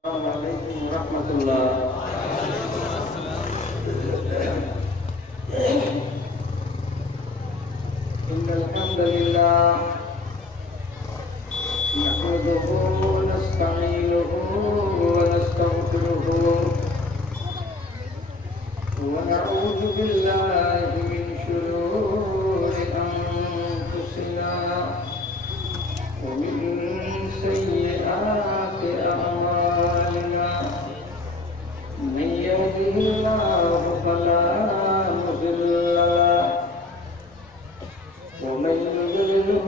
السلام عليكم ورحمة الله. إن الحمد لله نحمده ونستعينه ونستغفره ونعوذ بالله من شرور أنفسنا ومن سيئات أعمالنا. من يهده الله فلا مضل له ومن يضلله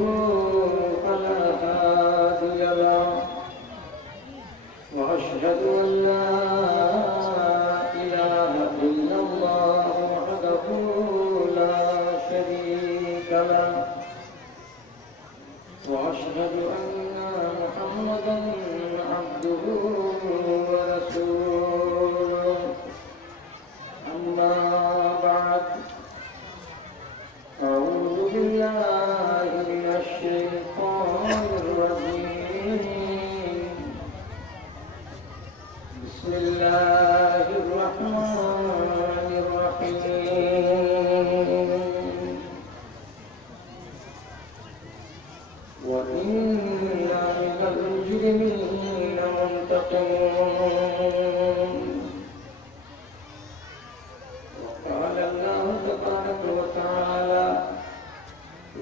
فلا هادي له. وأشهد أن لا إله إلا الله وحده لا شريك له. وأشهد أن محمدا عبده ورسوله. أما بعد، أعوذ بالله من الشيطان الرجيم. بسم الله الرحمن الرحيم. وإنا من المجرمين منتقمون. وقال الله تبارك وتعالى: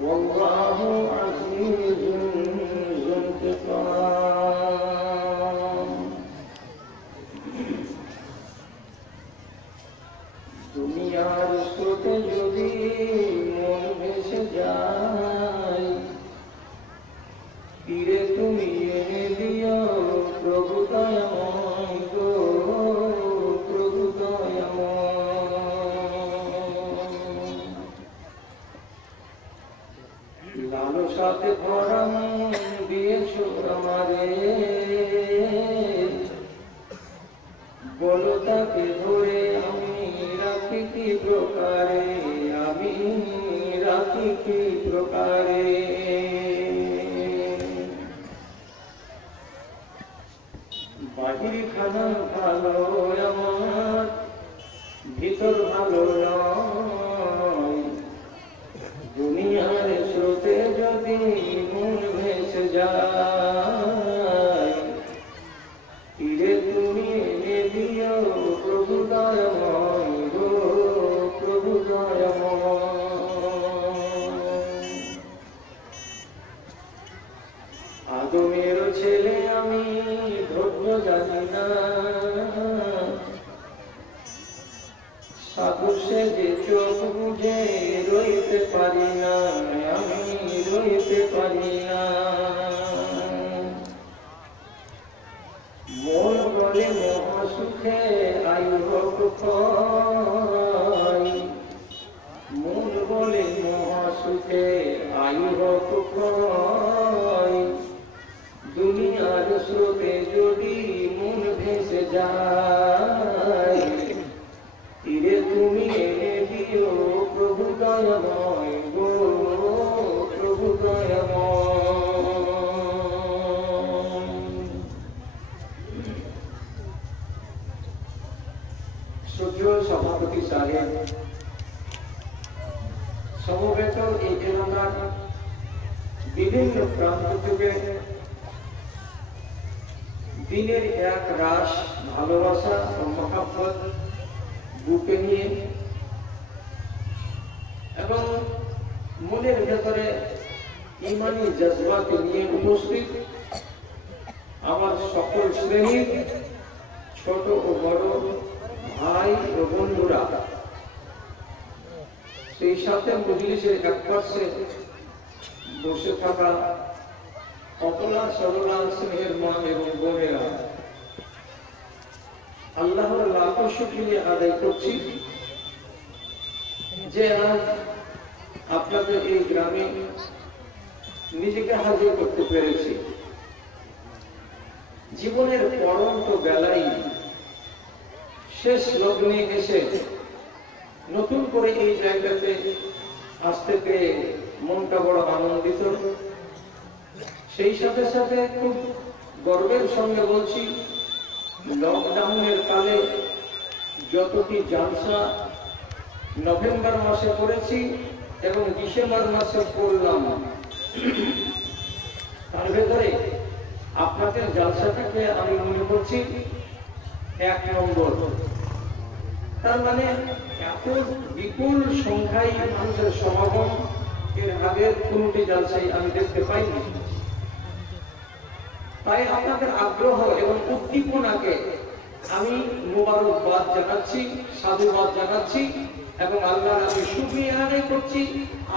والله عزيز ذو انتقام. দুনিয়ার স্রোতে যদি মন ভেসে যায়, তীরে তুমি এনে দিও প্রভু দয়াময় গো, প্রভু দয়াময়। লালসাতে ভরা মন দিয়েছো আমারে, বলো তাকে ধরে আমি রাখি কি প্রকারে, আমি রাখি কি প্রকারে। বাহির খানা ভালো আমার, ভিতর ভালো নয়। দুনিয়ার স্রোতে যদি মন ভেসে যায়, তীরে তুমি এনে দিও প্রভু দয়াময় গো, প্রভু দয়াময়। আদমের ছেলে আমি, ধৈর্য জানি না, সাধু সেজে চোখ বুঝে রইতে পারি না, আমি রইতে পারি না। মন বলে মহাসুখে আয়ু হোক ক্ষয়, মন বলে মহাসুখে আয়ু হোক ক্ষয়। দুনিয়ার স্রোতে যদি মন ভেসে যায়, তীরে তুমি এনে দিও প্রভু দয়াময় গো, প্রভু দয়াময়। শ্রদ্ধেয় সভাপতি সাহেব, সমবেত এই এলাকার বিভিন্ন প্রান্ত থেকে দিনের এক রাস ভালোবাসা ও মহাব্বত বুকে নিয়ে এবং মনের ভেতরে ইমানি জজবাকে নিয়ে উপস্থিত আমার সকল শ্রেণীর ছোট ও বড় ভাই ও বন্ধুরা, সেই সাথে মজলিসের এক পাশে বসে থাকা অপলা সরলা স্নেহের মা এবং বোনেরা, আল্লাহর লাখো শুকরিয়া আদায় করছি যে আজ আপনাদের এই গ্রামে নিজেকে হাজির করতে পেরেছি। জীবনের পরন্ত বেলায় শেষ লগ্নে এসে নতুন করে এই জায়গাতে আসতে পেরে মনটা বড় আনন্দিত। সেই সাথে সাথে খুব গর্বের সঙ্গে বলছি লকডাউনের কালে যতটি জালসা নভেম্বর মাসে করেছি এবং ডিসেম্বর মাসে করলাম, তার ভেতরে আপনাদের জালসাটাকে আমি মনে করছি 1 নম্বর। তার মানে এত বিপুল সংখ্যায় মানুষের সমাগম এর আগের কোনটি জালসাই আমি দেখতে পাইনি। তাই আপনাদের আগ্রহ এবং উদ্দীপনাকে আমি মোবারকবাদ জানাচ্ছি, সাধুবাদ জানাচ্ছি এবং আল্লাহর আমি শুকরিয়া আদায় করছি।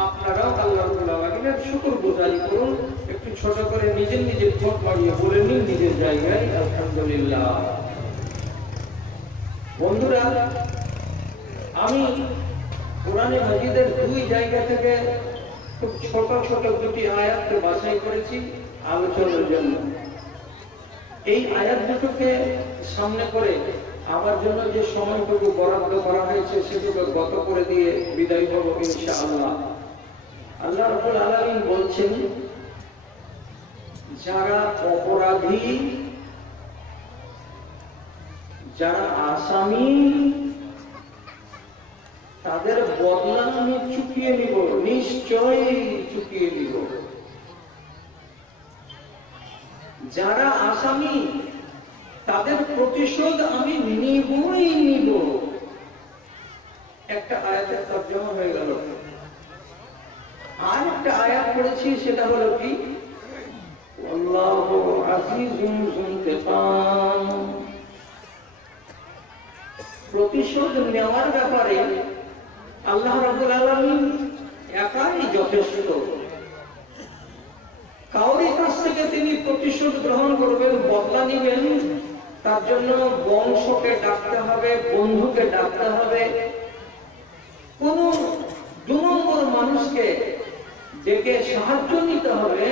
আপনারাও আল্লাহ রাব্বুল আলামিনের শুকরগুজারি করুন। একটু ছোট করে নিজের নিজের ঠোঁট বাড়িয়ে বলে নিন নিজের জায়গায় আলহামদুলিল্লাহ। বন্ধুরা, আমি কোরআনে মাজিদের 2 জায়গা থেকে খুব ছোট ছোট 2টি আয়াতকে বাছাই করেছি আলোচনার জন্য। এই আয়াত দুটোকে সামনে করে আমার জন্য যে সময়টুকু বরাদ্দ করা হয়েছে সেটুকু গত করে দিয়ে বিদায় হব ইনশাআল্লাহ। আল্লাহ রাব্বুল আলামিন বলছেন, যারা অপরাধী, যারা আসামি, তাদের বদলা আমি চুকিয়ে নিব, নিশ্চয়ই চুকিয়ে নিব। যারা আসামি তাদের প্রতিশোধ আমি নিবই নিব। একটা আয়াতের তর্জমা হয়ে গেল। আর একটা আয়াত পড়েছি, সেটা হলো কি, আল্লাহু আজিজুন যুনতিকাম। প্রতিশোধ নেওয়ার ব্যাপারে আল্লাহ রাব্বুল আলামিন একাই যথেষ্ট। কাউরি কাছ থেকে তিনি প্রতিশোধ গ্রহণ করবেন, বদলা নিবেন, তার জন্য বংশকে ডাকতে হবে, বন্ধুকে ডাকতে হবে, কোন 2 নম্বর মানুষকে ডেকে সাহায্য নিতে হবে।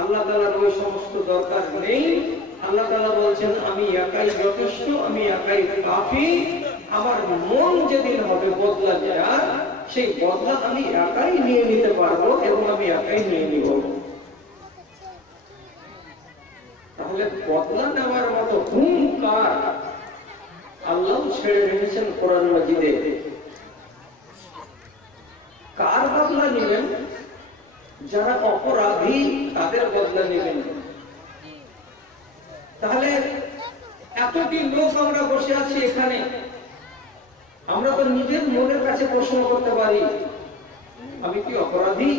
আল্লাহ তাআলার ওই সমস্ত দরকার নেই। আল্লাহ তাআলা বলছেন, আমি একাই যথেষ্ট, আমি একাই কাফি। আমার মন যেদিন হবে বদলা দেওয়ার, সেই বদলা আমি একাই নিয়ে নিতে পারবো এবং আমি একাই নিয়ে নিব। তাহলে বদলা নেওয়ার মতো হুঙ্কার আল্লাহ ছেড়ে রেখেছেন কোরআন মাজিদে। কার বদলা নেবেন? যারা অপরাধী তাদের বদলা নেবেন। তাহলে এতটি লোক আমরা বসে আছি এখানে, আমরা তো নিজের মনের কাছে প্রশ্ন করতে পারি, আমি কি অপরাধী?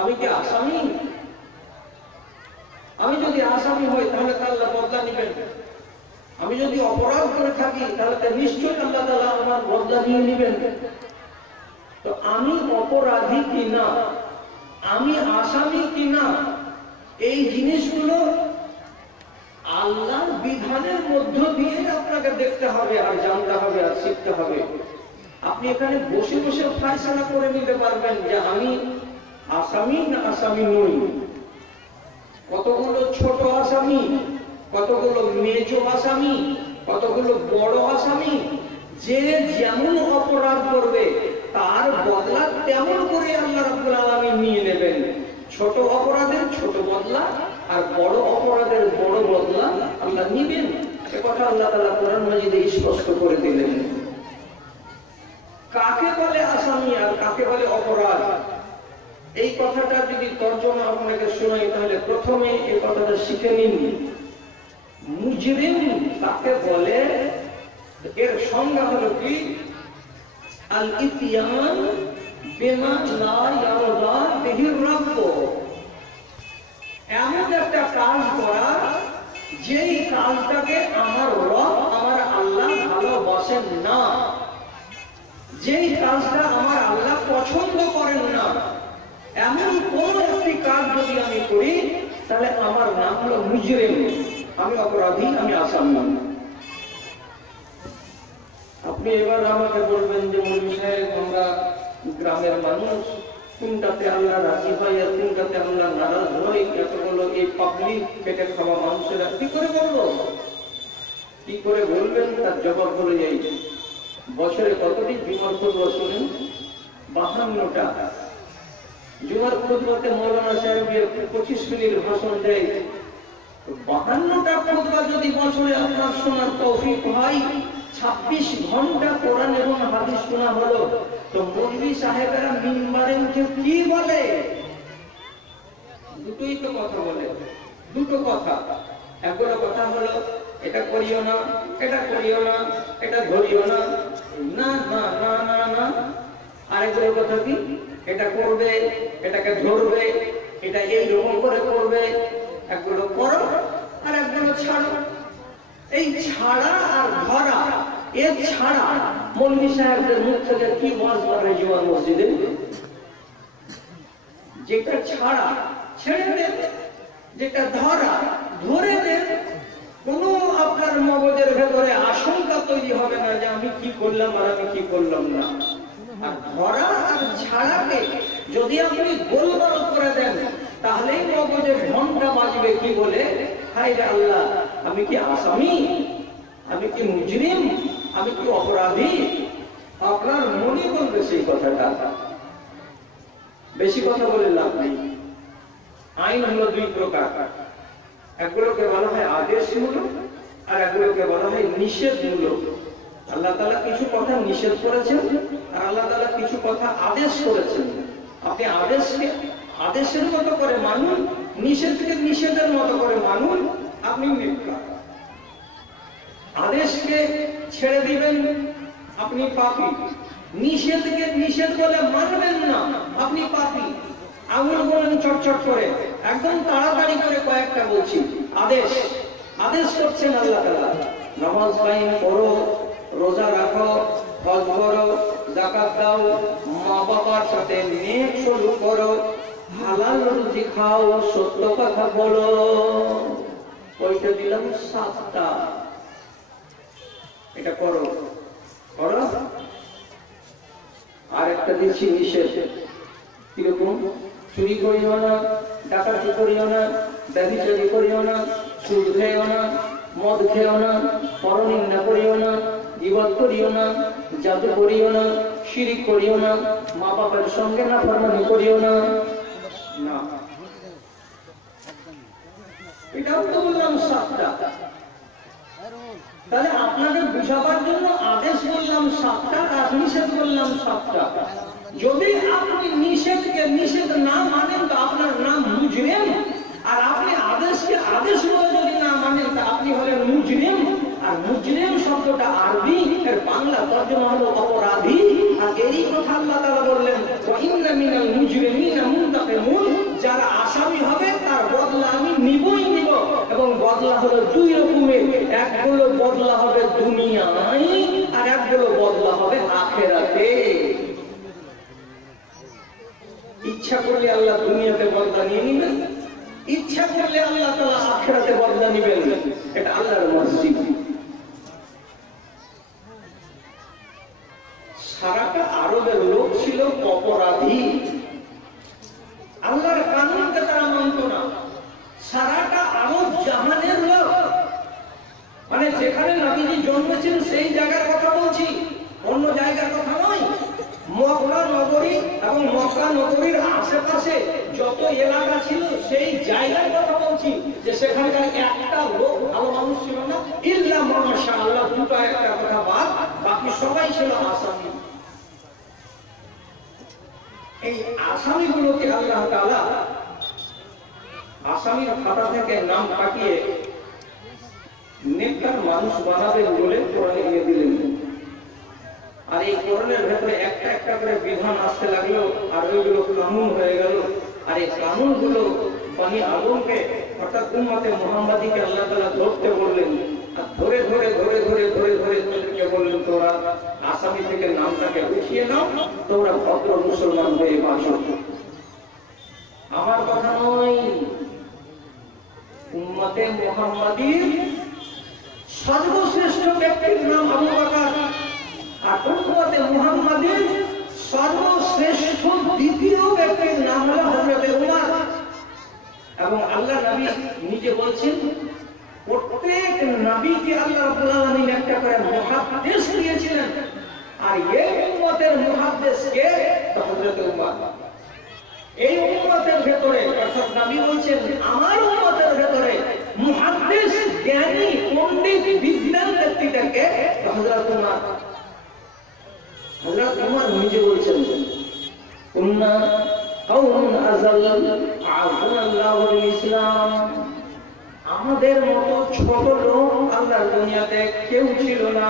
আমি কি আসামি? আমি যদি আসামি হই তাহলে আল্লাহ বদলা নেবেন। আমি যদি অপরাধ করে থাকি তাহলে নিশ্চয়ই আল্লাহ তাআলা আমার বদলা নিয়ে নেবেন। তো আমি অপরাধী কিনা, আমি আসামি কিনা, এই জিনিসগুলো আল্লাহর বিধানের মধ্য দিয়ে আপনাকে দেখতে হবে আর জানতে হবে আর শিখতে হবে। আপনি এখানে বসে বসে ফয়সালা করে নিতে পারবেন যে আমি আসামি না আসামি নই। কতগুলো ছোট আসামি, কতগুলো মেজ আসামি, কতগুলো বড় আসামি, যে যেমন অপরাধ করবে তার বদলা তেমন করে আল্লাহ রাব্বুল আলামিন নিয়ে নেবেন। ছোট অপরাধের ছোট বদলা আর বড় অপরাধের বড় বদলা আল্লাহ নিবেন। এ কথা আল্লাহ তাআলা কোরআন মাজিদে স্পষ্ট করে দিলেন। কাকে বলে আসামি আর কাকে বলে অপরাধ, এই কথাটা যদি তর্জমা আপনাকে শোনাই তাহলে প্রথমে এই কথাটা শিখে নিন। মুজরিম কাকে বলে, এর সংজ্ঞা হলো কি, আল ইতিয়ান বিমা লা ইয়ারদা বিহি রাব্ব। এমন একটা কাজ করা যেই কাজটাকে আমার রব, আমার আল্লাহ ভালোবাসেন না, যেই কাজটা আমার আল্লাহ পছন্দ করেন না, এমন কোন একটি কাজ যদি আমি করি তাহলে আমার নাম হলো মুজরিম, আমি অপরাধী, আমি আসামি। আপনি এবার আমাকে বলবেন যে মৌলভী সাহেব, আমরা গ্রামের মানুষ, কোনটাতে আল্লাহ রাজি হয় আর কোনটাতে আল্লাহ নারাজ হয়, এতগুলো এই পাবলিক পেটে খাওয়া মানুষেরা কি করে বলবো? কি করে বলবেন? তার জবাব হলো এই, বছরে কতটি জুমার খুতবা শুনেন? 52টা। জুমার খুতবাতে মৌলানা সাহেব 25 মিনিট ভাষণ দেয়, 52টা খুতবা যদি বছরে আপনার শোনার তৌফিক হয়, 26 ঘন্টা কোরআন এবং হাদিস শোনা হলো, তো মৌলভী সাহেবেরা মিম্বারে উঠে কি বলে? দুটোই তো কথা বলে, দুটো কথা। একগুলো কথা হলো এটা করিও না, এটা করিও না, এটা ধরিও না, না না না না না। আরেকগুলো কথা কি? এটা করবে, এটাকে ধরবে, এটা এইরকম করে করবে। একগুলো করো আর একগুলো ছাড়ো। এই ছাড়া আর ধরা, এর ছাড়া মৌলভী সাহেবদের মুখ থেকে কি ওয়াজ করে জীবন মসজিদে? যেটা ছাড়া ছেড়ে দেন, যেটা ধরা ধরে দেন। কোন আপনার মগজের ভেতরে আশঙ্কা তৈরি হবে না যে আমি কি করলাম আর আমি কি করলাম না। আর ধরা আর ছাড়াকে যদি আপনি গোলমাল করে দেন, তাহলেই মগজে ঘন্টা বাজবে কি বলে, হায় রে আল্লাহ, আমি কি আসামি, আমি কি মুজরিম, আমি কি অপরাধী? আপনার মনে বলবে সেই কথাটা। বেশি কথা বলে লাভ নেই। আইন হলো দুই প্রকার, একগুলোকে বলা হয় আদেশমূলক আর একগুলোকে বলা হয় নিষেধমূলক। আল্লাহ তাআলা কিছু কথা নিষেধ করেছেন আর আল্লাহ তাআলা কিছু কথা আদেশ করেছেন। আপনি আদেশকে আদেশের মতো করে মানুন, নিষেধকে নিষেধের মতো করে মানুন, আপনি নেককার। আদেশকে ছেড়ে দিবেন, আপনি পাপী। নিষেধকে নিষেধ বলে মানবেন না, আপনি পাপী। আঙুল বলেন চটচট করে, একদম তাড়াতাড়ি করে কয়েকটা বলছি। আদেশ, আদেশ করছেন আল্লাহ তাআলা, নামাজ কায়েম করো, রোজা রাখো, হজ করো, যাকাত দাও, মা বাবার সাথে নেক সলুক করো, হালাল রুজি খাও, সত্য কথা বলো। কয়টা দিলাম? 7টা। এটা করো, করো। আর একটা দিচ্ছি নিষেধ। কিরকম? চুরি করিও না, ডাকাতি করিও না, ব্যভিচারী করিও না, সুদ খেও না, মদ খেও না, পরনিন্দা করিও না, গীবত করিও না, জাদু করিও না, শিরিক করিও না, মা বাবার সঙ্গে নাফরমানি করিও না। না, এটাও তো বললাম 7টা। তাহলে আপনাকে বুঝাবার জন্য আদেশ বললাম 7টা আর নিষেধ বললাম 7টা। যদি আপনি নিষেধকে নিষেধ না মানেন তো আপনার নাম মুজরিম, আর আপনি আদেশকে আদেশ বলে যদি না মানেন তা আপনি হলেন মুজরিম। আর মুজরিম শব্দটা আরবি, এর বাংলা তর্জমা হলো অপরাধী। আর এই কথা আল্লাহ তাআলা বললেন, ওয়া ইন্না মিনাল মুজরিমিনা মুনতাকিমুন, যারা আসামি হবে তার বদলা আমি নিবই নিব। এবং বদলা হলো দুই রকমের, একগুলো বদলা হবে দুনিয়ায় আর একগুলো বদলা হবে আখিরাতে। ইচ্ছা করলে আল্লাহ দুনিয়াতে বদলা নিয়ে নিবেন, ইচ্ছা করলে আল্লাহ তাআলা আখিরাতে বদলা নিবেন। এটা আল্লাহর মর্জি। সারাটা আরবের লোক ছিল অপরাধী, আল্লাহর কানুনকে তারা মানত না। সারাটা আরব জাহানের লোক, মানে যেখানে নবীজি জন্মেছেন সেই জায়গার কথা বলছি, অন্য জায়গার কথা নয়। মক্কা নগরী এবং মক্কা নগরীর আশেপাশে যত এলাকা ছিল সেই জায়গার কথা বলছি, যে সেখানকার একটা লোক ভালো মানুষ ছিল না, ইল্লা মাশাআল্লাহ, দুটো একটা কথা বাদ, বাকি সবাই ছিল আসামি। এই আসামিগুলোকে আল্লাহ তাআলা আসামির খাতা থেকে নাম কাটিয়ে নেককার মানুষ বানাবেন বলে কোরআনে দিয়ে দিলেন। আর এই কোরআনের ভেতরে একটা একটা করে বিধান আসতে লাগলো, আর ওইগুলো কানুন হয়ে গেল। আর এই কানুনগুলো বনি আদমকে অর্থাৎ উম্মতে মুহাম্মাদীকে আল্লাহ তাআলা ধরতে বললেন। আর ধরে ধরে ধরে ধরে ধরে ধরে তাদেরকে বললেন, তোরা আসামি থেকে নামটাকে উঠিয়ে নাও, তোমরা ভদ্র মুসলমান হয়ে বাঁচো। আমার কথা নয়, উম্মতে মুহাম্মাদীর সর্বশ্রেষ্ঠ ব্যক্তির নাম আবু বকর, আর উম্মতে মুহাম্মাদীর সর্বশ্রেষ্ঠ দ্বিতীয় ব্যক্তির নাম হলো হযরত উমর। এবং আল্লাহ নবী নিজে বলছেন, প্রত্যেক নবীকে আল্লাহ রাব্বুল আলামিন একটা করে মুহাদ্দিস দিয়েছিলেন, আর এই উম্মতের মুহাদ্দিস কে? হযরত উমর। এই উম্মতের ভেতরে অর্থাৎ নবী বলছেন, আমার উম্মতের ভেতরে মুহাদ্দিস, জ্ঞানী, পণ্ডিত, বিদ্বান ব্যক্তিটাকে হযরত উমর নিজে বলছেন, কুন্না কাউন আযাল আ'যাল্লাহুল ইসলাম, আমাদের মতো ছোট লোক আল্লাহর দুনিয়াতে কেউ ছিল না,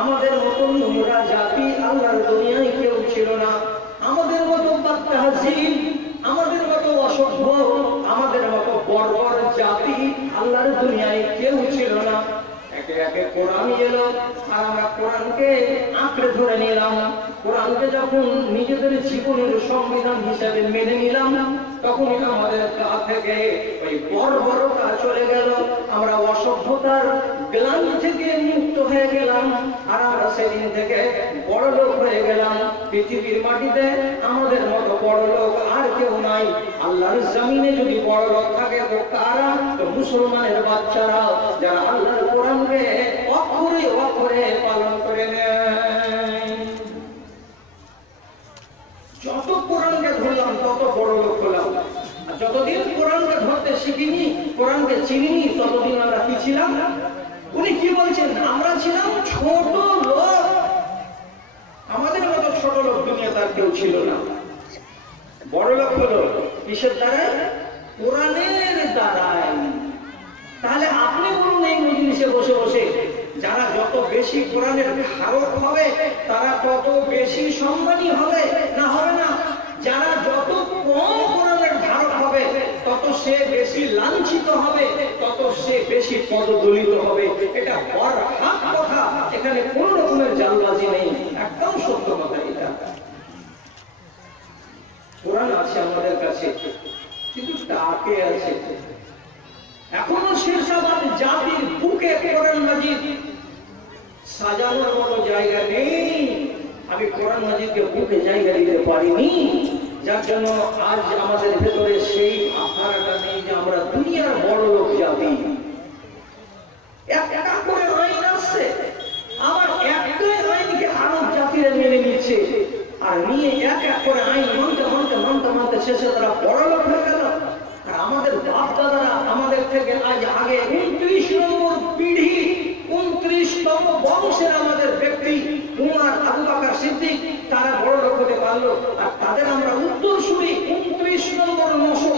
আমাদের মতো নোংরা জাতি আল্লাহর দুনিয়ায় কেউ ছিল না, আমাদের মতো বাদতাহজিব, আমাদের মতো অসভ্য, আমাদের মতো বর্বর জাতি আল্লাহর দুনিয়ায় কেউ ছিল না। একে একে কোরআন এলো আর আমরা কোরআনকে আঁকড়ে ধরে নিলাম। কোরআনকে যখন নিজেদের জীবনের সংবিধান হিসাবে মেনে নিলাম, তখন আমাদের গা থেকে ওই বর্বরতা চলে গেল, আমরা অসভ্যতার গ্লানি থেকে মুক্ত হয়ে গেলাম, আর আমরা সেদিন থেকে বড় লোক হয়ে গেলাম। পৃথিবীর মাটিতে আমাদের মতো বড় লোক আর কেউ নাই। আল্লাহর জমিনে যদি বড় লোক থাকে তো কারা? তো মুসলমানের বাচ্চারা, যারা আল্লাহর কোরআনকে অক্ষরে অক্ষরে পালন করে নেয়। যত কোরআনকে ধরলাম তত বড় লোক হলাম, আর যতদিন কোরআনকে ধরতে শিখিনি, কোরআনকে চিনিনি, ততদিন আমরা কি ছিলাম? উনি কি বলছেন? আমরা ছিলাম ছোট লোক। আমাদের মতো ছোট লোক দুনিয়াতে আর কেউ ছিল না। বড় লোক হলো কিসের দ্বারা? কোরআনের দ্বারাই। তাহলে আপনি বলুন, এই মজলিসে বসে বসে যারা যত বেশি কোরআনের ধারক হবে তারা তত বেশি সম্মানী হবে না হবে না? যারা যত কম কোরআনের ধারক হবে তত সে বেশি লাঞ্ছিত হবে, তত সে বেশি পদদলিত হবে। এটা বরহাক কথা, এখানে কোন রকমের জালবাজি নেই, একদম সত্য কথা। এটা কোরআন আছে আমাদের কাছে, কিন্তু তাকে আছে এখনো শেরশাবাদ জাতির বুকে কোরআন মাজিদ সাজানোর মতো জায়গা নেই। আমি কোরআন মাজিদকে বুকে জায়গা দিতে পারিনি, যার জন্য আজ আমাদের ভেতরে সেই আশাটা নেই যে আমরা দুনিয়ার বড় লোক জাতি। একটা করে আইন আসছে, আমার একটাই আইনকে আরব জাতিরা মেনে নিচ্ছে, আর নিয়ে এক এক করে আইন মানতে মানতে মানতে মানতে শেষে তারা বড় লোক হয়ে গেল। আর আমাদের বাপ দাদারা আমাদের থেকে আজ আগে 29 নম্বর পিঢ়ি, 29তম বংশের আমাদের ব্যক্তি উমর, আবু বকর সিদ্দিক, তারা বড় লোক হতে পারলো, আর তাদের আমরা উত্তরসূরি 29 নম্বর নসল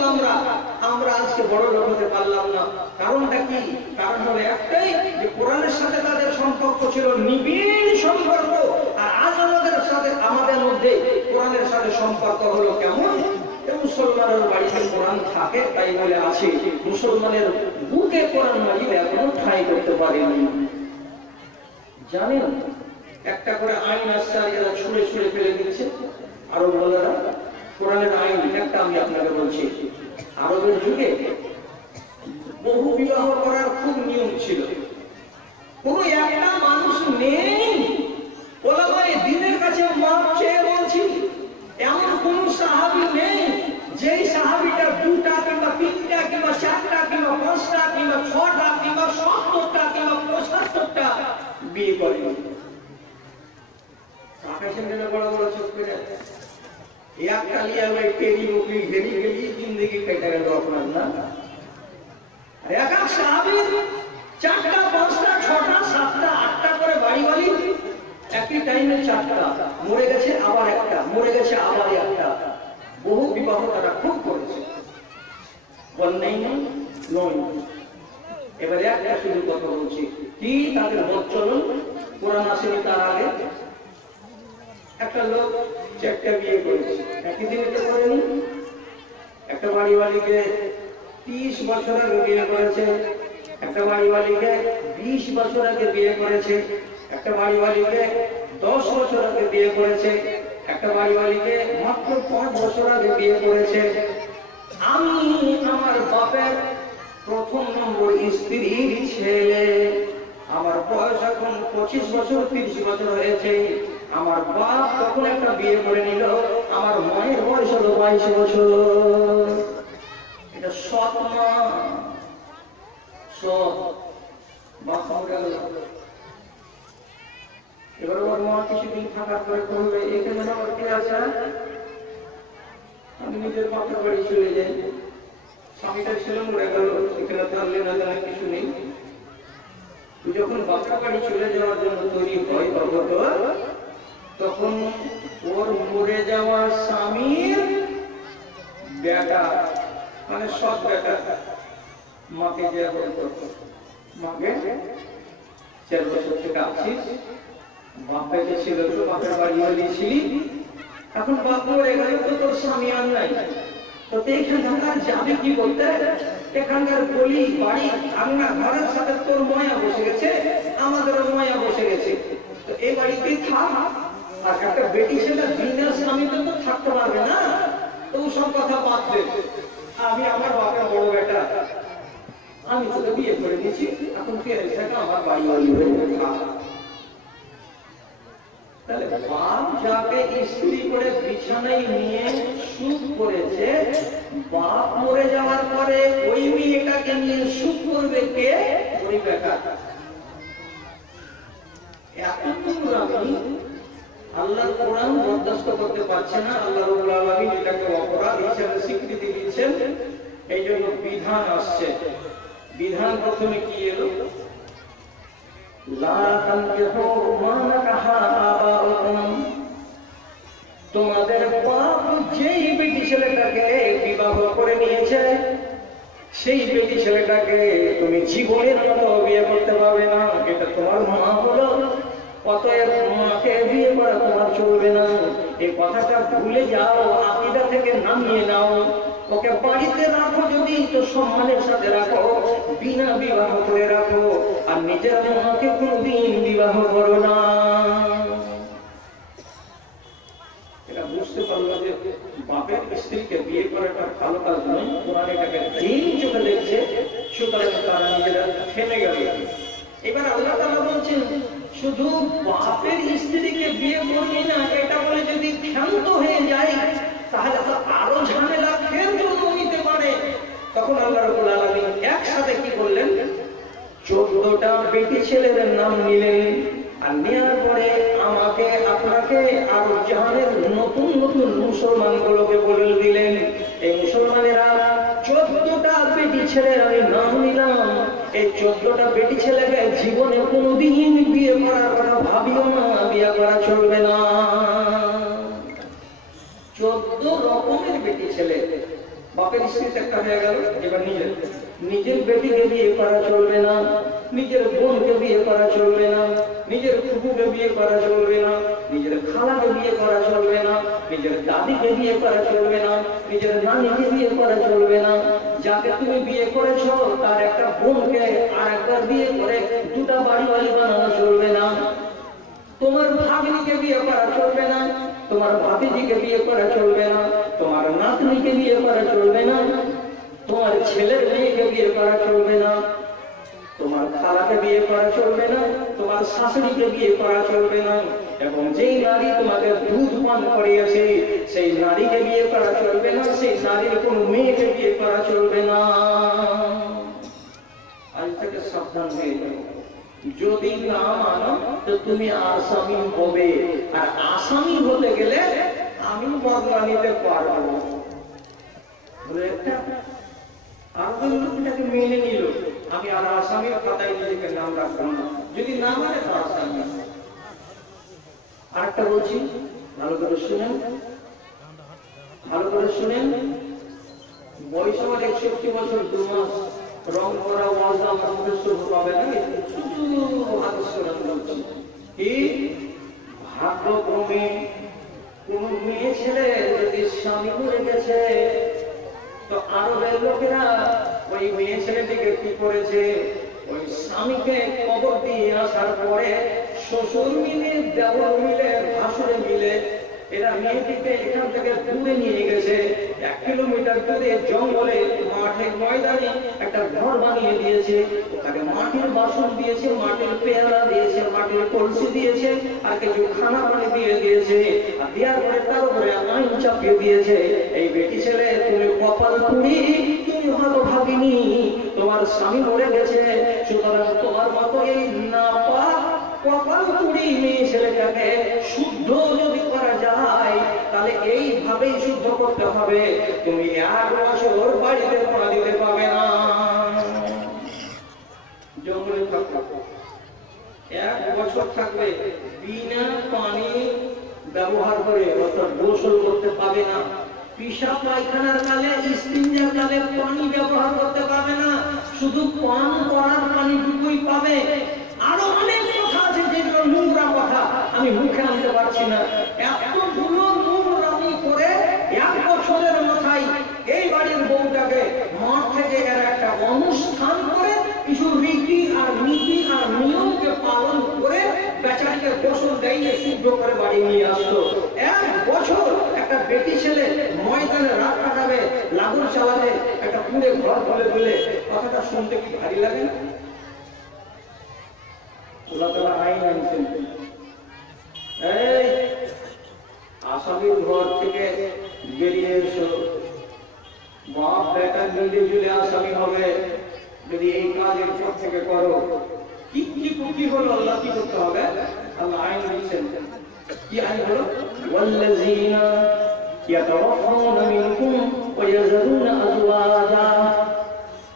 আমরা আজকে বড় লোক হতে পারলাম না। কারণটা কি? কারণ হলো একটাই, যে কোরআনের সাথে তাদের সম্পর্ক ছিল নিবিড় সম্পর্ক, আর আজ আমাদের মধ্যে কোরআনের সাথে সম্পর্ক হলো কেমন? মুসলমানের বাড়িতে কোরআন থাকে তাই বলে আছে, মুসলমানের বুকে কোরআন মাজিদ এখনো ঠাঁই করতে পারেনি। জানেন, একটা করে আইন আসছে আর এরা ছুঁড়ে ছুঁড়ে ফেলে দিচ্ছে। আরব বলেরা কোরআনের আইন একটা আমি আপনাকে বলছি, আরবের যুগে বহু বিবাহ করার খুব নিয়ম ছিল। কোন একটা মানুষ নেই, ওলামায়ে দ্বীনের কাছে মাপ চেয়ে বলছি, এমন কোন সাহাবী নেই যেই সাহাবীটা 2টা কিংবা 3টা কিংবা 4টা কিংবা 5টা কিংবা 6টা কিংবা 70টা কিংবা 75টা বিয়ে করেনি। আকাশের দিনে বড় বড় চোখ করে একটা লিয়া ভাই টেরি বকরি ঘেরি গেলি জিন্দগি কেটে গেল আপনার না। এক এক সাহাবীর 4টা 5টা 6টা 7টা 8টা করে বাড়ি বাড়ি, একই টাইমে 4টা, মরে গেছে আবার একটা, মরে গেছে আবার একটা। বহু বিবাহ তারা খুব করেছে, বন্যাই নয়। এবারে একটা শুধু কথা বলছি, কি তাদের বচ্চলন কোরআন আসেনি তার আগে। একটা লোক 4টা বিয়ে করেছে, একই দিনে তো করেনি। একটা বাড়িওয়ালিকে 30 বছর আগে বিয়ে করেছে, একটা বাড়িওয়ালিকে 20 বছর আগে বিয়ে করেছে, একটা বাড়িওয়ালিকে 10 বছর আগে বিয়ে করেছে, একটা বাড়িওয়ালিকে মাত্র 5 বছর আগে বিয়ে করেছে। আমি আমার বাপের প্রথম নম্বর স্ত্রীর ছেলে, আমার বয়স এখন 25 বছর 30 বছর হয়েছে। আমার বাপ তখন একটা বিয়ে করে নিল, আমার মায়ের বয়স হলো 22 বছর। এটা সৎ মা, সৎ বাপ মরে গেল। এবার ওর মা কিছুদিন থাকার পরে বলবে, এখানে আমার কে আছে, আমি নিজের বাপের বাড়ি চলে যাই। স্বামীটা ছিল মরে গেল, এখানে তার লেনা দেনা কিছু নেই। যখন বাপের বাড়ি চলে যাওয়ার জন্য তৈরি হয় অবতর, তখন ওর মরে যাওয়া স্বামীর বেটা, মানে সৎ বেটা, মাকে যে মাকে 4 বছর থেকে আছিস, বাপে যে ছিল তো বাপের বাড়ি হয়েছিলি, এখন বাপ মরে গেল তো তোর স্বামী আর নাই, তো এখানকার যাবে কি করতে? এখানকার গলি বাড়ি আঙ্গা ঘরের সাথে তোর ময়া বসে গেছে, আমাদেরও ময়া বসে গেছে, তো এই বাড়িতেই থাক। আর একটা বেটি ছেলে দিনের স্বামীতে তো থাকতে পারবে না, তো সব কথা বাদ দে, আমি আমার বাপের বড় বেটা, আমি তোকে বিয়ে করে দিয়েছি, এখন তুই এসে আমার বাড়ি বাড়ি হয়ে থাক। তাহলে বাপ যাকে স্ত্রী করে বিছানায় নিয়ে সুখ করেছে, বাপ মরে যাওয়ার পরে ওই মেয়েটাকে নিয়ে সুখ করবে কে? ওই বেটা। এতটুকু আমি আল্লাহর কোরআন বরদাস্ত করতে পারছে না। আল্লাহ রাব্বুল আলামিন এটাকে অপরাধ হিসেবে স্বীকৃতি দিচ্ছেন, এই জন্য বিধান আসছে। বিধান প্রথমে কি এলো? তোমাদের বাপ যেই বেটি ছেলেটাকে বিবাহ করে নিয়েছে, সেই বেটি ছেলেটাকে তুমি জীবনের মতো বিয়ে করতে পারবে না। এটা তোমার মা হলো, অতএব মাকে বিয়ে করা তোমার চলবে না। এই কথাটা ভুলে যাও, আকীদা থেকে নামিয়ে নাও। ওকে বাড়িতে রাখো যদি, তো সম্মানের সাথে রাখো, বিনা বিবাহ করে রাখো, আর নিজের মাকে কোনদিন বিবাহ করো না। এটা বুঝতে পারলো যে বাপের স্ত্রীকে বিয়ে করাটা ভালো কাজ নয়, কোরআন এটাকে দিন চোখে দেখছে, সুতরাং তারা নিজেরা থেমে গেল। এবার আল্লাহ তাআলা বলছেন, শুধু বাপের স্ত্রীকে বিয়ে করবি না এটা বলে যদি ক্ষান্ত হয়ে যায়, তাহলে তো আরো ঝামেলা ফের জন্ম নিতে পারে। তখন আল্লাহ রাব্বুল আলামিন একসাথে কি করলেন? 14টা বেটি ছেলেদের নাম নিলেন, আর নেওয়ার পরে আমাকে আপনাকে আর জাহানের নতুন নতুন মুসলমানগুলোকে বলে দিলেন, এই মুসলমানেরা 14টা বেটি ছেলের আমি নাম নিলাম, এই 14টা বেটি ছেলেকে জীবনে কোনোদিন বিয়ে করার কথা ভাবিও না, বিয়ে করা চলবে না। 14 রকমের বেটি ছেলে, বাপের স্ত্রী একটা হয়ে গেল। এবার নিজের বেটিকে বিয়ে করা চলবে না, নিজের বোনকে বিয়ে করা চলবে না, নিজের ফুফুকে বিয়ে করা চলবে না, নিজের খালাকে বিয়ে করা চলবে না, নিজের দাদিকে বিয়ে করা চলবে না, নিজের নানিকে বিয়ে করা চলবে না। যাকে তুমি বিয়ে করেছো তার একটা বোনকে আর একবার বিয়ে করে 2টা বাড়ি বাড়ি বানানো চলবে না। তোমার ভাগ্নিকে বিয়ে করা চলবে না, তোমার ভাতিজিকে বিয়ে করা চলবে না, তোমার নাতনিকে বিয়ে করা চলবে না, তোমার ছেলের মেয়েকে বিয়ে করা চলবে না, তোমার খালাকে বিয়ে করা চলবে না, তোমার শাশুড়িকে বিয়ে করা চলবে না, এবং যেই নারী তোমাকে দুধ পান করিয়েছে সেই নারীকে বিয়ে করা চলবে না, সেই নারীর কোন মেয়েকে বিয়ে করা চলবে না। আজ থেকে সাবধান হয়ে যাও, যদি না মানো তো তুমি আসামি হবে, আর আসামি হতে গেলে আমি বদলা নিতে পারবো। লোকটাকে মেনে নিল, আমি আর আসামির খাতায় নিজেকে নাম রাখবো না, যদি না মানে তো আসামি। আরেকটা বলছি, ভালো করে শুনেন, ভালো করে শুনেন। বয়স আমার 61 বছর 2 মাস, রং করা ওয়াজ আমার মুখে শুরু হবে না। এই ভাগ্যক্রমে কোন মেয়ে ছেলে যদি স্বামী মরে গেছে, তো আরবের লোকেরা ওই মেয়ে ছেলেটিকে কি করেছে, ওই স্বামীকে কবর দিয়ে আসার পরে শ্বশুর মিলে, দেওর মিলে, ভাসুরে মিলে এরা মেয়েটিকে এখান থেকে দূরে নিয়ে গেছে। 1 কিলোমিটার দূরে জঙ্গলে মাঠের ময়দানে একটা ঘর বানিয়ে দিয়েছে, ওখানে মাটির বাসন দিয়েছে, মাটির পেয়ারা দিয়েছে, মাটির কলসি দিয়েছে, আর কিছু খানা পানি দিয়ে দিয়েছে, আর দেওয়ার পরে তার উপরে আইন চাপিয়ে দিয়েছে, এই বেটি ছেলে তুমি কপাল পুড়ি, তুমি হয়তো ভাবিনি তোমার স্বামী মরে গেছে, সুতরাং তোমার মতো এই নাপাক কপাল পুড়ি মেয়ে ছেলেটাকে শুদ্ধ যদি করা যায়, তাহলে এইভাবেই শুদ্ধ করতে হবে। তুমি 1 বছর বাড়িতে পা দিতে পাবে না। জঙ্গলে থাকবে 1 বছর থাকবে বিনা পানি ব্যবহার করে, অর্থাৎ গোসল করতে পাবে না। পিশাব পায়খানার কালে, ইস্তিঞ্জার কালে পানি ব্যবহার করতে পারবে না, শুধু পান করার পানিটুকুই পাবে। আরো অনেক কথা আছে যেগুলো নোংরা কথা, আমি মুখে আনতে পারছি না। এতগুলো নোংরামি করে 1 বছরের মাথায় এই বাড়ির বউটাকে মাঠ থেকে এরা একটা অনুষ্ঠান করে কিছু রীতি আর নীতি আর নিয়মকে পালন করে বেচারিকে গোসল দেইয়ে শুদ্ধ করে বাড়ি নিয়ে আসতো। 1 বছর একটা বেটি ছেলে ময়দানে রাত কাটাবে, লাঙল চালাবে, একটা পুড়ে ঘর বলে বলে, কথাটা শুনতে কি ভারী লাগে না? আল্লাহ তাআলা আইন আনছেন, এই আসামির ঘর থেকে বেরিয়ে এসো, বাপ বেটা মিলে জুলে আসামি হবে যদি এই কাজের পর থেকে করো। কি হলো? আল্লাহ কি করতে হবে? আল্লাহ আইন দিচ্ছেন। কি আইন হলো? ওয়াল্লাযীনা ইয়াতাওয়াফাউনা মিনকুম ওয়া ইয়াযরুনা আযওয়াজা,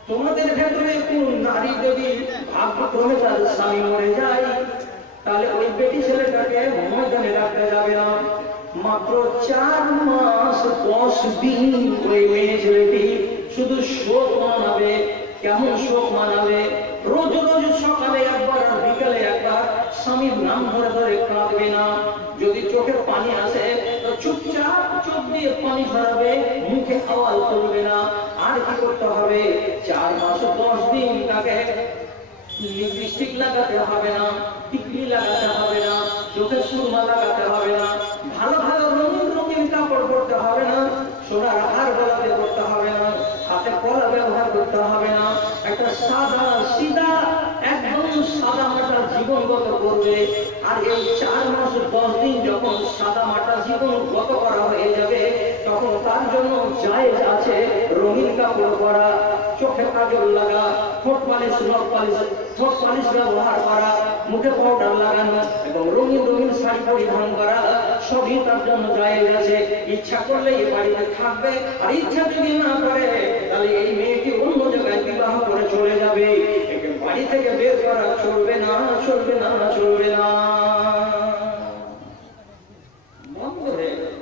তোমাদের ভেতরে কোন নারী যদি ভাগ্যক্রমে তার স্বামী মরে যায়, তাহলে ওই বেটি ছেলেটাকে ময়দানে রাখতে যাবে না। মাত্র 4 মাস 10 দিন ওই মেয়ে ছেলেটি শুধু শোক মানাবে। কেমন শোক মানাবে? রোজ রোজ সকালে একবার আর বিকালে একবার স্বামীর নাম ধরে ধরে কাঁদবে না। যদি চোখে পানি আসে তো চুপচাপ চোখ দিয়ে পানি ঝরাবে, মুখে আওয়াজ করবে না। আর কি করতে হবে? 4 মাস 10 দিন তাকে লিপস্টিক লাগাতে হবে না, টিকলি লাগাতে হবে না, চোখে সুরমা লাগাতে হবে না, ভালো ভালো রঙিন রঙিন কাপড় পরতে হবে না, সোনার হার গলাতে করতে হবে না, হাতে কলা ব্যবহার করতে হবে না। একটা সাদা সিধা একদম সাদা মাটা জীবন গত করবে। আর এই 4 মাস 10 দিন যখন সাদা মাটা জীবন গত করা হয়ে যাবে, তখন তার জন্য জায়েজ আছে রঙিন কাপড় পরা, চোখে কাজল লাগা, ঠোঁট পালিশ ব্যবহার করা, মুখে পাউডার লাগানো এবং রঙিন রঙিন শাড়ি পরিধান করা, সবই তার জন্য জায়েজ আছে। ইচ্ছা করলে এই বাড়িতে থাকবে, আর ইচ্ছা যদি না করে তাহলে এই মেয়েটি অন্য জায়গায় বিবাহ করে চলে যাবে। একে বাড়ি থেকে বের করা চলবে না, চলবে না, চলবে না। বন্ধ হয়ে গেল,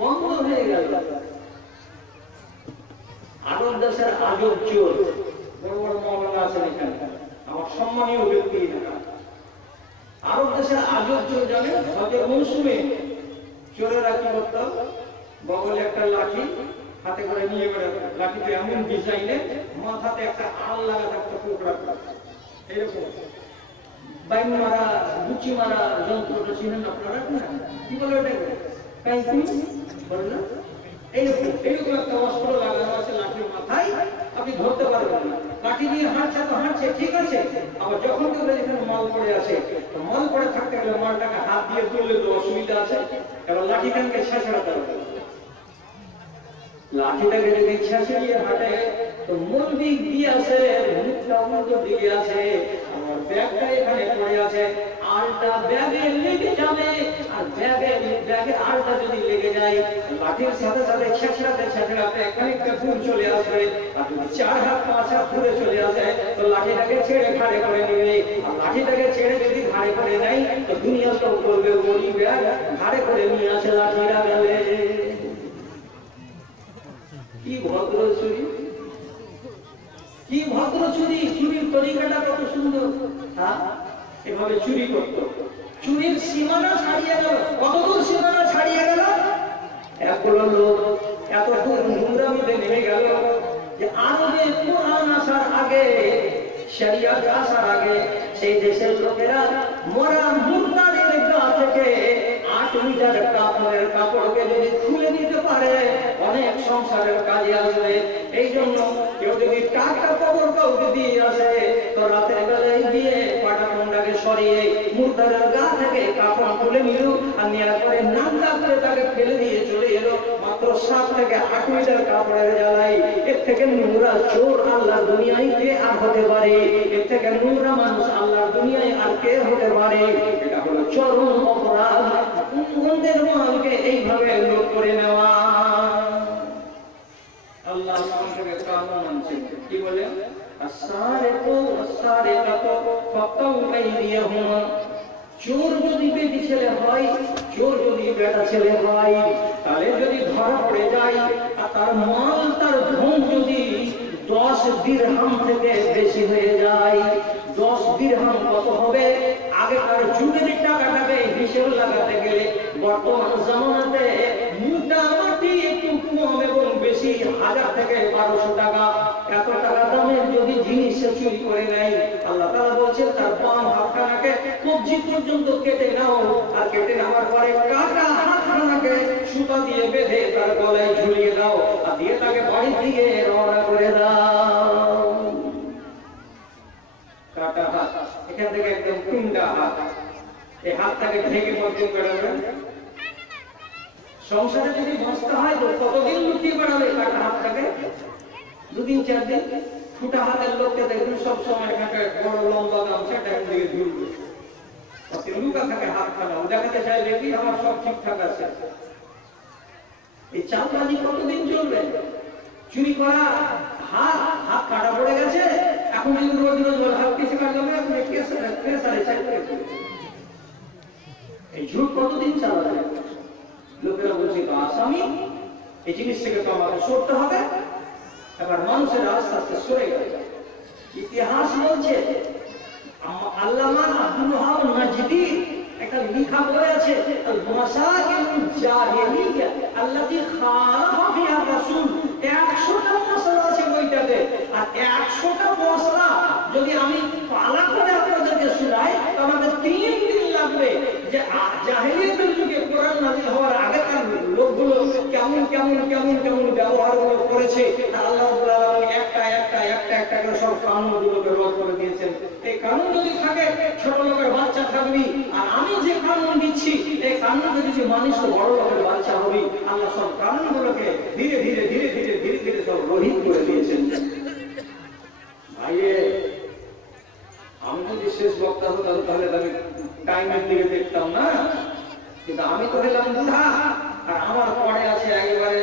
বন্ধ হয়ে গেল। আরব দেশের আজব চোর, বড় বড় মাওলানা আছেন এখানে, আমার সম্মানীয় ব্যক্তি। আরব দেশের আজব চোর জানে, হজের মৌসুমে চোরেরা কি করত? বগলে একটা লাঠি হাতে করে নিয়ে বেড়াতো, লাঠিতে এমন ডিজাইনে মাথাতে একটা আল লাগা থাকতো, টুকরা এরকম বাইন মারা, গুচি মারা যন্ত্রটা চিনেন আপনারা? কি বলে ওটাকে? বলে না? এইরকম একটা অস্ত্র লাগানো আছে লাঠির মাথায়, আপনি ধরতে পারবেন না। লাঠি নিয়ে হাঁটছে তো হাঁটছে, ঠিক আছে, আবার যখন কেউ এখানে মাল পড়ে আছে, তো মাল পড়ে থাকতে গেলে মালটাকে হাত দিয়ে তুললে তো অসুবিধা আছে, এবার লাঠিটাকে ছেঁচড়াতে হবে। লাঠিটাকে যদি ছেঁচড়িয়ে হাঁটে তো মূল দিক দিয়ে আছে, মুখটা উল্টো দিকে আছে, আমার ব্যাগটা এখানে পড়ে আছে, আলটা ব্যাগে লেগে যাবে। আর ব্যাগে আলটা যদি লেগে যায়, লাঠির সাথে সাথে ছেঁচড়াতে খানিকটা দূর চলে আসবে। আর যদি 4 হাত 5 হাত দূরে চলে আসে তো লাঠিটাকে ছেড়ে ঘাড়ে করে নেবে। আর লাঠিটাকে ছেড়ে যদি ঘাড়ে করে নেয় তো দুনিয়া সব করবে, বলি ব্যাগ ঘাড়ে করে নিয়ে আসে লাঠিরা গেলে। কি ভদ্র চুরি, কি ভদ্র চুরি! চুরির তরিকাটা কত সুন্দর। হ্যাঁ, এভাবে চুরি করতো। চুরির সীমানা ছাড়িয়ে গেল। কতদূর সীমানা ছাড়িয়ে গেল? একগুলো লোক এত দূর নোংরামিতে নেমে গেল যে আরবে কোরআন আসার আগে, শরিয়ত আসার আগে, সেই দেশের লোকেরা মরা মুরতাদের গা থেকে 8 মিটার কাপড়ের কাপড়কে যদি খুলে নিতে পারে অনেক সংসারের কাজে আসবে। এই জন্য কেউ যদি টাকা কবর কাউকে দিয়ে আসে তো রাতের বেলায় দিয়ে পাটা মুন্ডাকে সরিয়ে মুরতাদের গা থেকে কাপড় খুলে নিল, আর নেওয়ার পরে নাঙ্গা করে তাকে ফেলে দিয়ে চলে এলো। মাত্র 7 থেকে 8 মিটার কাপড়ের জ্বালায়। এর থেকে নোংরা চোর আল্লাহর দুনিয়ায় কে আর হতে পারে? এর থেকে নোংরা মানুষ আল্লাহর দুনিয়ায় আর কে হতে পারে? এটা হলো চরম অপরাধ। অন্যদের মালকে এইভাবে লুট করে নেওয়া। আল্লাহ আমাকে কানুন আনছেন, কি বলে? চোর যদি বেটি ছেলে হয়, চোর যদি বেটা ছেলে হয়, তাহলে যদি ধরা পড়ে যায় আর তার মাল তার ধন যদি 10 দিরহাম থেকে বেশি হয়ে যায়, 10 দিরহাম কত হবে? আগেকার যুগের টাকাটাকে হিসেব লাগাতে গেলে বর্তমান জামানাতে মোটামুটি একটু কম এবং বেশি 1000 থেকে 1200 টাকা, এত টাকা দামের যদি জিনিস চুরি করে নেয়, আল্লাহ তাআলা বলছেন তার বাম হাতখানাকে কবজি পর্যন্ত কেটে নাও, আর কেটে নেওয়ার পরে কাটা হাতখানাকে সুতা দিয়ে বেঁধে তার গলায় ঝুলিয়ে দাও, আর দিয়ে তাকে বাড়ির দিকে রওনা করে দাও। কাটা হাত, এখান থেকে একদম কুন্ডা হাত, এই হাতটাকে ঢেকে মধ্যম বেড়াবেন। সংসারে যদি বাঁচতে হয় তো কতদিন লুকিয়ে বেড়াবে কাটা হাতটাকে? 2 দিন 4 দিন। ফুটা হাতের লোককে দেখবেন সবসময় এখানে বড় লম্বা গামছা টাইম দিকে ঝুলবে, লুকা থাকে হাতখানা, দেখাতে চাইবে কি আমার সব ঠিকঠাক আছে। এই চাপবাজি কতদিন চলবে? চুরি করা হাত, হাত কাটা পড়ে গেছে, এখন যদি রোজ রোজ হাত কেসে কাটবে, আপনি প্রেসারে চাইবে। এই ঝুট কতদিন চালাবে? লোকেরা বলছে আসামি, এই জিনিস থেকে তো আমাকে সরতে হবে। এবার মানুষের আস্তে আস্তে সরে গেছে। ইতিহাস বলছে, আল্লামা আব্দুল ওয়াহাব নাজদি একটা লেখা বলে আছে, আল মাসাইল জাহিলিয়া আল্লাতী খালাফা ফিহা রাসূল। 100টা মশলা আছে বইটাতে, আর 100টা মশলা যদি আমি পালা করে আপনাদেরকে শোনাই তো আমাদের 3 দিন লাগবে। যে জাহিলিয়াতের যুগে কোরআন নাযিল হওয়ার আগেকার লোকগুলো কেমন কেমন কেমন কেমন ব্যবহারগুলো করেছে, আল্লাহ রাব্বুল আলামিন একটা করে সব কানুনগুলোকে রদ করে দিয়েছেন। এই কানুন যদি থাকে, ছোট লোকের বাচ্চা থাকবি, আর আমি যে কানুন দিচ্ছি এই কানুনকে যদি মানিস তো বড় লোকের বাচ্চা হবি। আল্লাহ সব কানুনগুলোকে ধীরে ধীরে ধীরে ধীরে ধীরে ধীরে সব রহিত করে দিয়েছেন। ভাইয়ে, আমি যদি শেষ বক্তা হতাম তাহলে আমি টাইমের দিকে দেখতাম না, কিন্তু আমি তো হলাম বুড়া, আর আমার পরে আছে একেবারে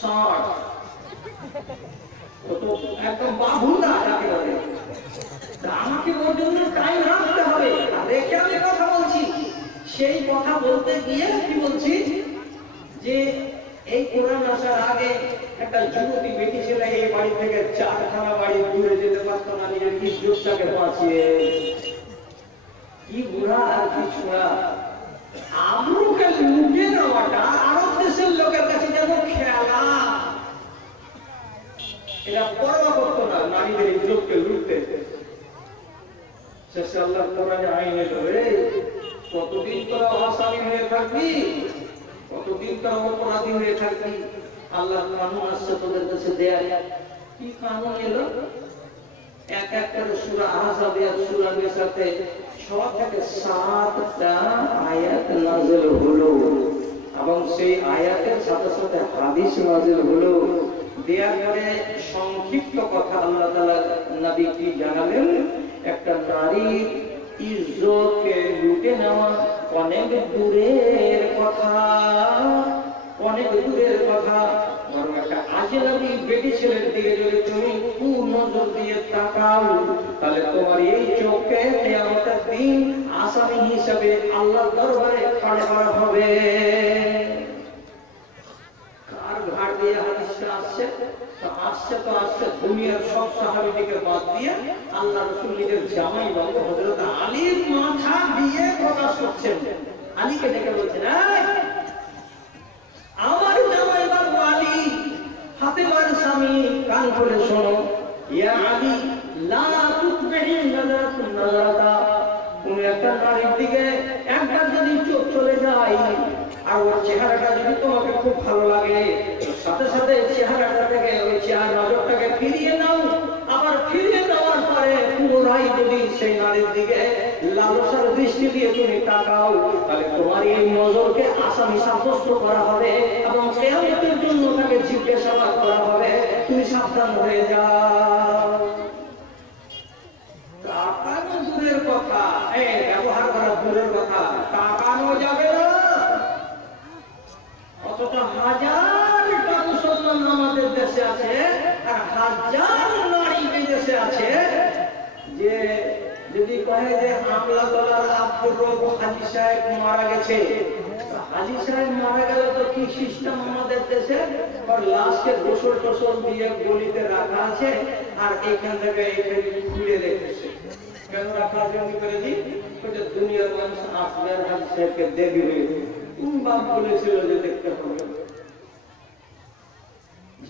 60, একদম বাবুদা যাকে বলে। আমাকে ওর জন্য টাইম রাখতে হবে, রেখে আমি কথা বলছি। সেই কথা বলতে গিয়ে কি বলছি যে এই কোরআন আসার আগে একটা যুবতী বেটি ছেলে এই বাড়ি থেকে 4খানা বাড়ি দূরে যেতে পারতো না নিজের ইজ্জতটাকে বাঁচিয়ে। কি বুড়া আর কি ছোড়া! আবরুকে লুটে নেওয়াটা আরব দেশের লোকের কাছে যেন খেলা। এরা পরোয়া করতো না নারীদের ইজ্জতকে লুটতে। শেষে আল্লাহ কোরআনে আইন এলো, কতদিন তোরা আসামি হয়ে থাকবি, কতদিন তোরা অপরাধী হয়ে থাকবি। আল্লাহ কানুন আসছে তোদের কাছে দেয়া। কি কানুন এলো? এক এক করে সূরা আহজাব আর সূরা নিসাতে 6 থেকে 7টা আয়াত নাযিল হলো, এবং সেই আয়াতের সাথে সাথে হাদিস নাযিল হলো। দেয়ার পরে সংক্ষিপ্ত কথা আল্লাহ তাআলা নবী কি জানালেন? একটা নারীর ইজ্জতকে লুটে নেওয়া অনেক দূরের কথা, অনেক দূরের কথা। বরং একটা আজনবী বেটি ছেলের দিকে যদি তুমি নজর দিয়ে তাকাও, তাহলে তোমার এই চোখকে কিয়ামতের দিন আসামি হিসেবে আল্লাহর দরবারে খাড়া করা হবে। কার ঘাট দিয়ে হাদিসটা আসছে? আসছে দুনিয়ার সব সাহাবীদেরকে বাদ দিয়ে আল্লাহ রাসূল নিজের জামাই বাবু হযরত আলীর মাথা দিয়ে প্রকাশ করছেন। আলীকে ডেকে বলছেন, আমার জামাই বাবু আলী, ফাতেমার স্বামী, কান খুলে শোনো। ইয়া আলী, লা তুতবিহিন নাযারাতুন নাযারাতা। কোন একটা নারীর দিকে একবার যদি চোখ চলে যায় আর ওর চেহারাটা যদি তোমাকে খুব ভালো লাগে, সাথে সাথে চেহারাটা থেকে ওই চেহারা নজরটাকে ফিরিয়ে নাও। আবার ফিরিয়ে নেওয়ার পরে পুনরায় যদি সেই নারীর দিকে লালসার দৃষ্টি দিয়ে তুমি তাকাও, তাহলে তোমার এই নজরকে আসামি সাব্যস্ত করা হবে এবং কিয়ামতের জন্য তাকে জিজ্ঞাসাবাদ করা হবে। তুমি সাবধান হয়ে যাও। তাকানো দূরের কথা, ব্যবহার করা দূরের কথা, তাকানো যাবে না। আছে আর হাজার নারী বিদেশে আছে, যে যদি কহে যে হামলা তোলার আব্দুর রব হাজি সাহেব মারা গেছে, হাজি সাহেব মারা গেলে তো কি সিস্টেম আমাদের দেশে, লাশকে গোসল টোসল দিয়ে গলিতে রাখা আছে, আর এখান থেকে এখানে খুলে রেখেছে। কেন রাখা জন্য করে দিই, দুনিয়ার মানুষ আসবে আর হাজি সাহেবকে দেখবে, বাপ বলেছিল যে দেখতে হবে।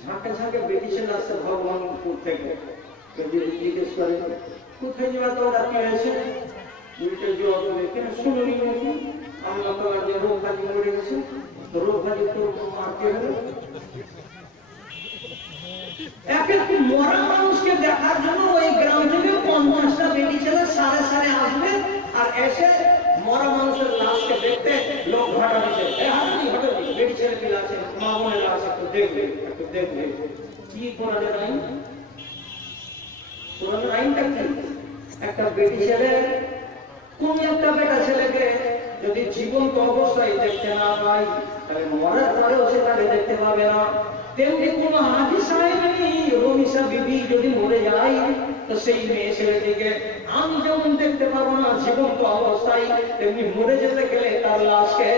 ঝাঁকে ঝাঁকে ব্রিটিশের আসছে ভগবানপুর থেকে, জিজ্ঞেস করে কোথায় যাওয়া তো রাখি হয়েছে, উল্টে জবাব দেবে কেন শুনুনি নাকি আমরা তো আর যে রোগ হাজি মরে গেছে, তো রোগ হাজি তো মারতে হবে। এক এক মরা মানুষকে দেখার জন্য ওই গ্রাম থেকে 50টা বেটি ছেলে সাড়ে সাড়ে আসবে, আর এসে মরা মানুষের লাশকে দেখতে লোক ভাড়া দিচ্ছে, বেটি ছেলে পিলা আছে, মা বোনেরা আছে, একটু দেখবে একটু দেখবে। কি কোরআনের আইন? কোরআনের আইনটা কি? একটা বেটি ছেলে কোন একটা বেটা ছেলেকে যদি জীবন্ত অবস্থায় দেখতে না পাই, তাহলে মরার পরেও সে তাকে দেখতে পাবে না। তেমনি কোন হাজি সাহেবেরই রমিসা বিবি যদি মরে যায়, তো সেই মেয়ে ছেলেটিকে আমি যেমন দেখতে পাবো না জীবন্ত অবস্থায়, তেমনি মরে যেতে গেলে তার লাশকে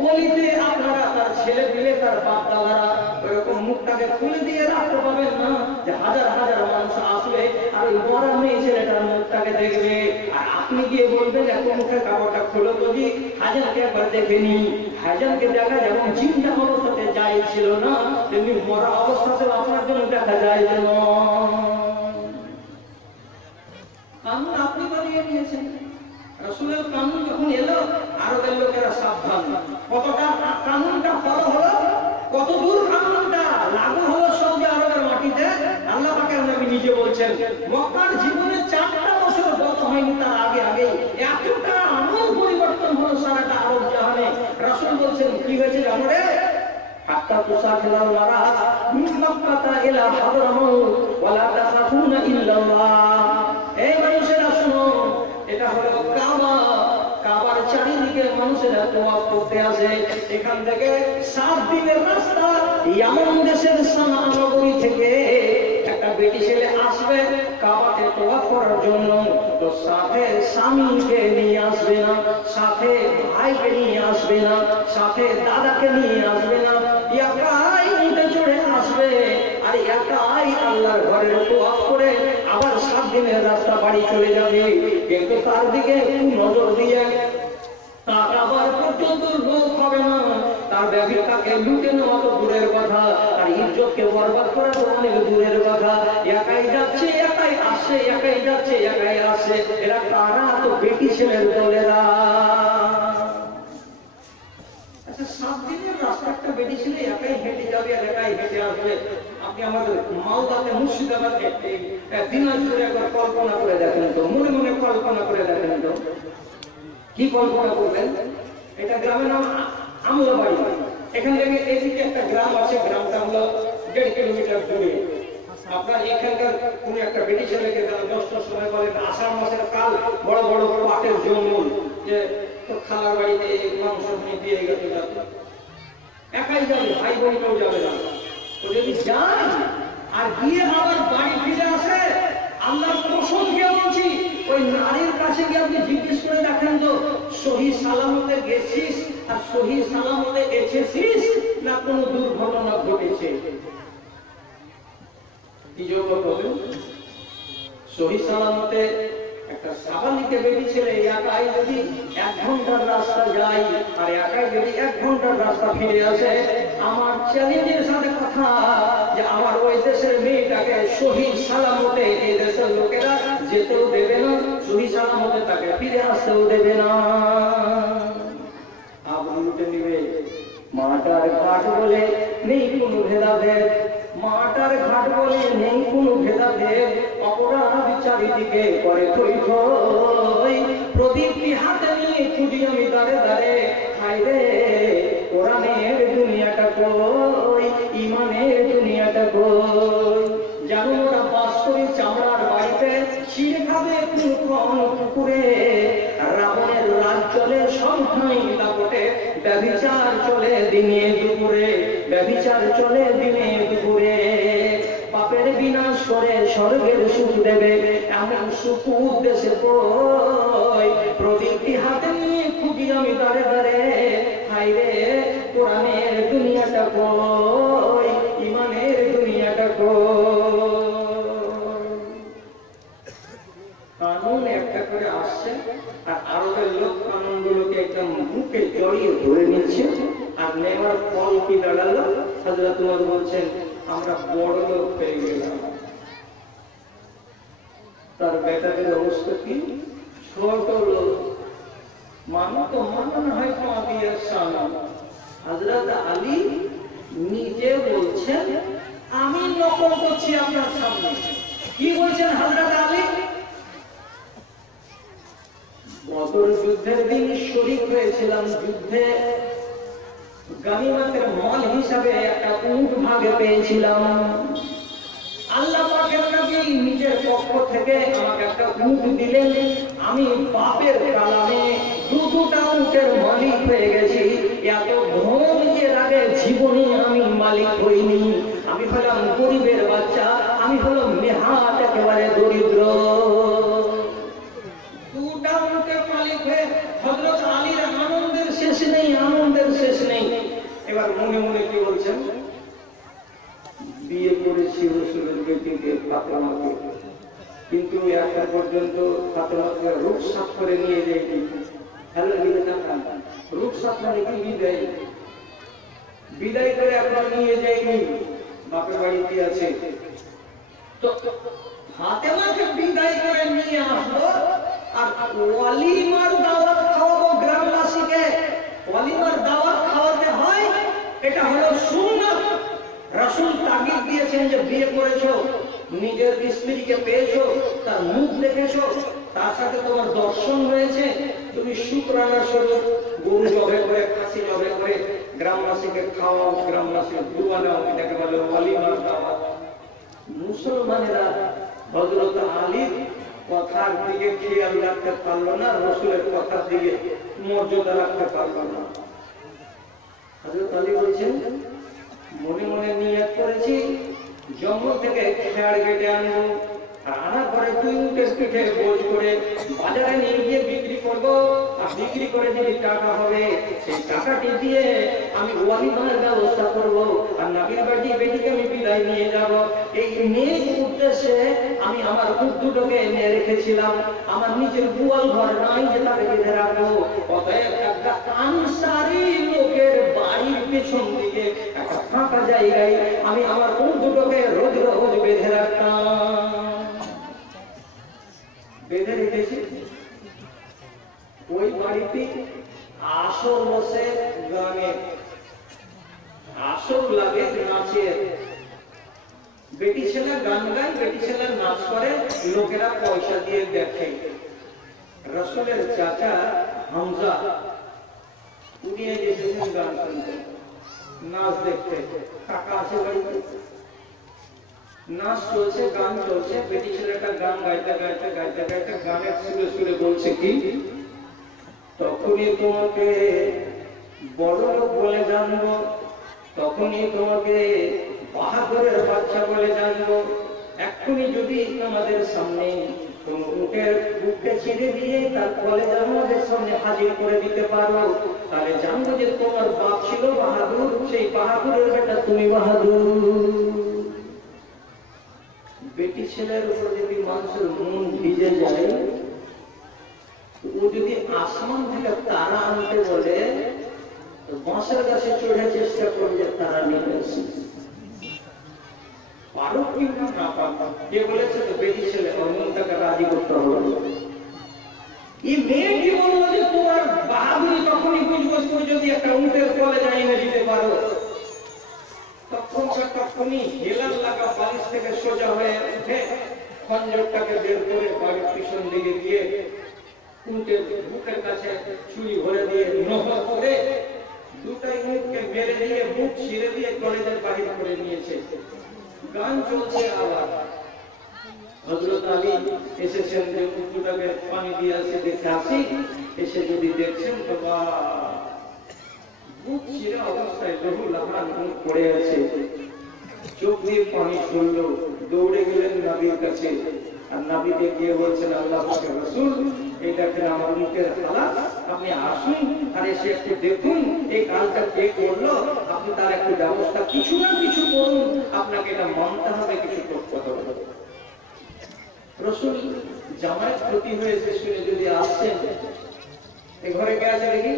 গলিতে আপনারা তার ছেলে পিলে তার বাপ দাদারা ওরকম মুখটাকে খুলে দিয়ে রাখতে পাবেন না, যে হাজার হাজার মানুষ আসবে আর ওই মরা মেয়ে ছেলেটার মুখটাকে দেখবে, আর আপনি গিয়ে বলবেন এত মুখের কাপড়টা খুলে যদি হাজারকে একবার দেখে নি। হাজারকে দেখা যেমন চিন্তা অবস্থাতে যাই ছিল না, তেমনি মরা অবস্থাতেও আপনার জন্য দেখা যায় যেন। কানুন আপনি বানিয়ে নিয়েছেন, রাসূলের কানুন যখন এলো আরবের লোকেরা সাবধান। কতটা কানুনটা ফলো হলো, কত দূর কানুনটা লাগু হলো সৌদি আরবের মাটিতে, আল্লাহ পাকের নবী নিজে বলছেন মক্কার জীবনে 4টা বছর গত হয়নি তার আগে আগে এতটা আমূল পরিবর্তন হলো সারাটা আরব জাহানে। রাসূল বলছেন কি হয়েছে জানো রে? হাত্তা তুসাফিরাল মারাত মিন মক্কাতা ইলা হাদরামাউত ওয়ালা তাখাফুনা ইল্লাল্লাহ। এই মানুষেরা শুনো, এটা হলো কাবা, কাবার চারিদিকে মানুষেরা তোয়াফ করতে আসে। এখান থেকে 7 দিনের রাস্তা ইয়ামান দেশের সানা নগরী থেকে একটা বেটি ছেলে আসবে কাবাতে তোয়াফ করার জন্য, তো সাথে স্বামীকে নিয়ে আসবে না, সাথে ভাইকে নিয়ে আসবে না, সাথে দাদাকে নিয়ে আসবে না, একাই উঠে চড়ে আসবে, আর একাই আল্লাহর ঘরের তোয়াফ করে আবার 7 দিনের রাস্তা বাড়ি চলে যাবে। কিন্তু তার দিকে নজর দিয়ে তাকাবার পর্যন্ত লোক হবে না, তার ব্যবসাকে লুটে নেওয়া তো দূরের কথা, আর ইজ্জতকে বরবাদ করা তো অনেক দূরের কথা। একাই যাচ্ছে একাই আসছে, একাই যাচ্ছে একাই আসছে, এরা তারা তো বেটি ছেলের দলেরা। আচ্ছা 7 দিনের রাস্তা একটা বেটি ছেলে একাই হেঁটে যাবে আর একাই হেঁটে আসবে। আপনি আমাদের মালদাতে মুর্শিদাবাদে দিনাজপুরে একবার কল্পনা করে দেখেন তো, মনে মনে কল্পনা করে দেখেন তো, কি কল্পনা করবেন? এটা গ্রামের নাম আমলাবাড়ি। এখান থেকে এদিকে একটা গ্রাম আছে, গ্রামটা হলো 1.5 কিলোমিটার দূরে। আপনার এখানকার কোন একটা বেটি ছেলেকে 10টার সময় বলেন আষাঢ় মাসের কাল বড় বড় পাটের জঙ্গল, যে তো খালার বাড়িতে মাংস দিয়ে গেছে, একাই যাবে, ভাই বোন কেউ যাবে না। তো যদি যায় আর গিয়ে আবার বাড়ি ফিরে আসে, আল্লাহর কসম দিয়ে বলছি, ওই নারীর কাছে গিয়ে আপনি জিজ্ঞেস করে দেখেন তো সহি সালামতে গেছিস আর সহি সালামতে এসেছিস না কোনো দুর্ঘটনা ঘটেছে? কি জবাব হবে? সহি সালামতে একটা সাবালিকে বেটি ছেলে একাই যদি 1 ঘন্টার রাস্তা যায় আর একাই যদি 1 ঘন্টার রাস্তা ফিরে আসে, আমার চ্যালেঞ্জের সাথে কথা যে আমার ওই দেশের মেয়েটাকে সহি সালামতে এই দেশের লোকেরা যেতেও দেবে না, সহি সালামতে তাকে ফিরে আসতেও দেবে না। আবার উঠে নিবে মাটার ঘাট বলে নেই কোনো ভেদাভেদ, মাটার ঘাট বলে নেই কোনো ভেদাভেদ, অপরাধ চারিদিকে করে থই থই, প্রদীপটি হাতে নিয়ে ছুটি আমি দাঁড়ে দাঁড়ে, হাই রে কোরআনের দুনিয়াটা কই, ইমানের দুনিয়াটা কই। জানো ওরা বাস করে চামড়ার বাড়িতে, ছিঁড়ে খাবে কোন পুকুরে, রাবণের রাজ চলে সন্ধ্যায় দাপটে, ব্যভিচার চলে দিনে দুপুরে, ব্যভিচার চলে দিনে দুপুরে। পাপের বিনাশ করে স্বর্গের সুখ দেবে, এমন সুখ উদ্দেশ্যে কই প্রদীপটি হাতে নিয়ে খুঁজি আমি দাঁড়ে দাঁড়ে, হাই রে কোরআনের দুনিয়াটা কই, ইমানের দুনিয়াটা কই। কানুন একটা করে আসছে আর আরবের লোক কানুনগুলোকে একদম বুকে জড়িয়ে ধরে নিচ্ছে, আর নেওয়ার ফল কি দাঁড়ালো? হযরত উমর বলছেন আমরা বড় লোক পেয়ে গেলাম। তার বেটাদের অবস্থা কি? ছোট লোক, মানো তো মানো না হয় পাপিয়ার সালাম। হযরত আলী নিজে বলছেন আমি নকল করছি আপনার সামনে। কি বলছেন হযরত আলী? বদর যুদ্ধের দিন শরীক হয়েছিলাম, যুদ্ধে গানিমতের মাল হিসাবে একটা উট ভাগে পেয়েছিলাম। আল্লাহ পাকের নবী নিজের পক্ষ থেকে আমাকে একটা উট দিলেন, আমি বাপের কালামে দুটা উটের মালিক হয়ে গেছি। এত ধন এর আগে জীবনে আমি মালিক হইনি। আমি হলাম গরিবের বাচ্চা, আমি হলাম নেহাত একেবারে দরিদ্র। দুটা উটের মালিক হয়ে হযরত আলীর আনন্দের শেষ নেই, আনন্দের শেষ নেই। এবার মনে মনে কি বলছেন? বিয়ে করেছি রাসূলের বেটিকে ফাতেমাকে, কিন্তু এখন পর্যন্ত ফাতেমাকে রুখসাত করে নিয়ে যাইনি। হ্যালো রুখসাত মানে কি? বিদায়, বিদায় করে এখন নিয়ে যাইনি, বাপের বাড়িতে আছে। তো ফাতেমাকে বিদায় করে নিয়ে আসলো আর ওয়ালিমার দাওয়াত খাওয়াবো গ্রামবাসীকে। ওয়ালিমার দাওয়াত খাওয়াতে হয়, এটা হলো সুন্নাত। রাসূল তাগিদ দিয়েছেন যে বিয়ে করেছো, নিজের স্ত্রীকে পেয়েছো, তার মুখ দেখেছো, তার সাথে তোমার দর্শন হয়েছে, তুমি শুকরানা স্বরূপ গরু জবে করে, খাসি জবে করে গ্রামবাসীকে খাওয়াও, গ্রামবাসীর দুয়া নাও, এটাকে বলে ওয়ালিমার দাওয়াত। মুসলমানেরা হযরত আলীর কথার দিকে খেয়াল রাখতে পারলো না, রাসূলের কথার দিকে মর্যাদা রাখতে পারলো না। হযরত আলী বলছেন মনে মনে নিয়ত করেছি জঙ্গল থেকে খেয়ার কেটে আনবো, আর আনার পরে 2 উটের পিঠে বোঝ করে বাজারে নিয়ে গিয়ে বিক্রি করবো, আর বিক্রি করে যদি টাকা হবে সেই টাকাটি দিয়ে আমি ওয়ালিমার ব্যবস্থা করবো, আর নবীর বেটিকে আমি বিদায় নিয়ে যাব। এই নেক উদ্দেশ্যে আমি আমার উট দুটোকে এনে রেখেছিলাম, আমার নিজের গোয়াল ঘর নাই যে তাকে বেঁধে রাখবো। অতএব একটা আনসারী লোকের বাড়ির পেছন দিকে একটা ফাঁকা জায়গায় আমি আমার উট দুটোকে রোজ রোজ বেঁধে রাখতাম। বেঁধে রেখেছি। ওই বাড়িতে আসর বসে, গানে আসর লাগে, নাচের। বেটি ছেলে গান গায়, বেটি ছেলে নাচ করে, লোকেরা পয়সা দিয়ে দেখে। রাসূলের চাচা হামজা উনি এসেছেন গান শুনতে, নাচ দেখতে। টাকা আছে বাড়িতে, নাচ চলছে, গান চলছে। বেটি ছেলেটা গান গাইতে গাইতে গাইতে গাইতে গানের সুরে সুরে বলছে কি, তখনই তোমাকে বড় লোক বলে জানবো, তখনই তোমাকে বাহাদুরের বাচ্চা বলে জানবো। এক্ষুনি যদি আমাদের সামনে কোন উটের বুককে ছিঁড়ে দিয়ে তার কলেজা আমাদের সামনে হাজির করে দিতে পারো, তাহলে জানবো যে তোমার বাপ ছিল বাহাদুর, সেই বাহাদুরের বেটা তুমি বাহাদুর। বেটি ছেলের উপর যদি মানুষের মন ভিজে যায়, ও যদি আসমান থেকে তারা আনতে বলে, বাঁশের গাছে চড়ে চেষ্টা করবে তারা নিয়ে আসে। পারো কিন্তু না পারো, কে বলেছে? তো বেটি ছেলে, ওর মনটাকে রাজি করতে হবে। এই মেয়ে কি বললো যে তোমার বাহাদুরি তখনই বুঝবো তুমি যদি একটা উটের কলেজা এনে দিতে পারো। তখনই হেলার লাগা বালিশ থেকে সোজা হয়ে উঠে খঞ্জরটাকে বের করে বাড়ির পিছন দিকে গিয়ে উটের বুকের কাছে ছুরি ভরে দিয়ে নহর করে দুটাই উটকে মেরে দিয়ে বুক ছিঁড়ে দিয়ে কলেজের বাহির করে নিয়েছে। গান চলছে আবার। হযরত আলী এসেছেন যে উটটাকে পানি দিয়ে আসে, দেখে আসি। এসে যদি দেখছেন তো বুক ছিঁড়া অবস্থায় লহু লাহান পড়ে আছে। চোখ দিয়ে পানি শুনল, দৌড়ে গেলেন নবীর কাছে। আর নবীকে গিয়ে বলছেন, আল্লাহ পাকের রাসূল, এই দেখেন আমার মুখের হালাত, আপনি আসুন আর এসে একটু দেখুন এই কাজটা কে করলো, আপনি তার একটু ব্যবস্থা কিছু না কিছু করুন, আপনাকে এটা মানতে হবে, কিছু করতে হবে। রাসূল জামায়াত ক্ষতি হয়েছে শুনে যদি আসছেন, এই ঘরে কে আছে দেখি,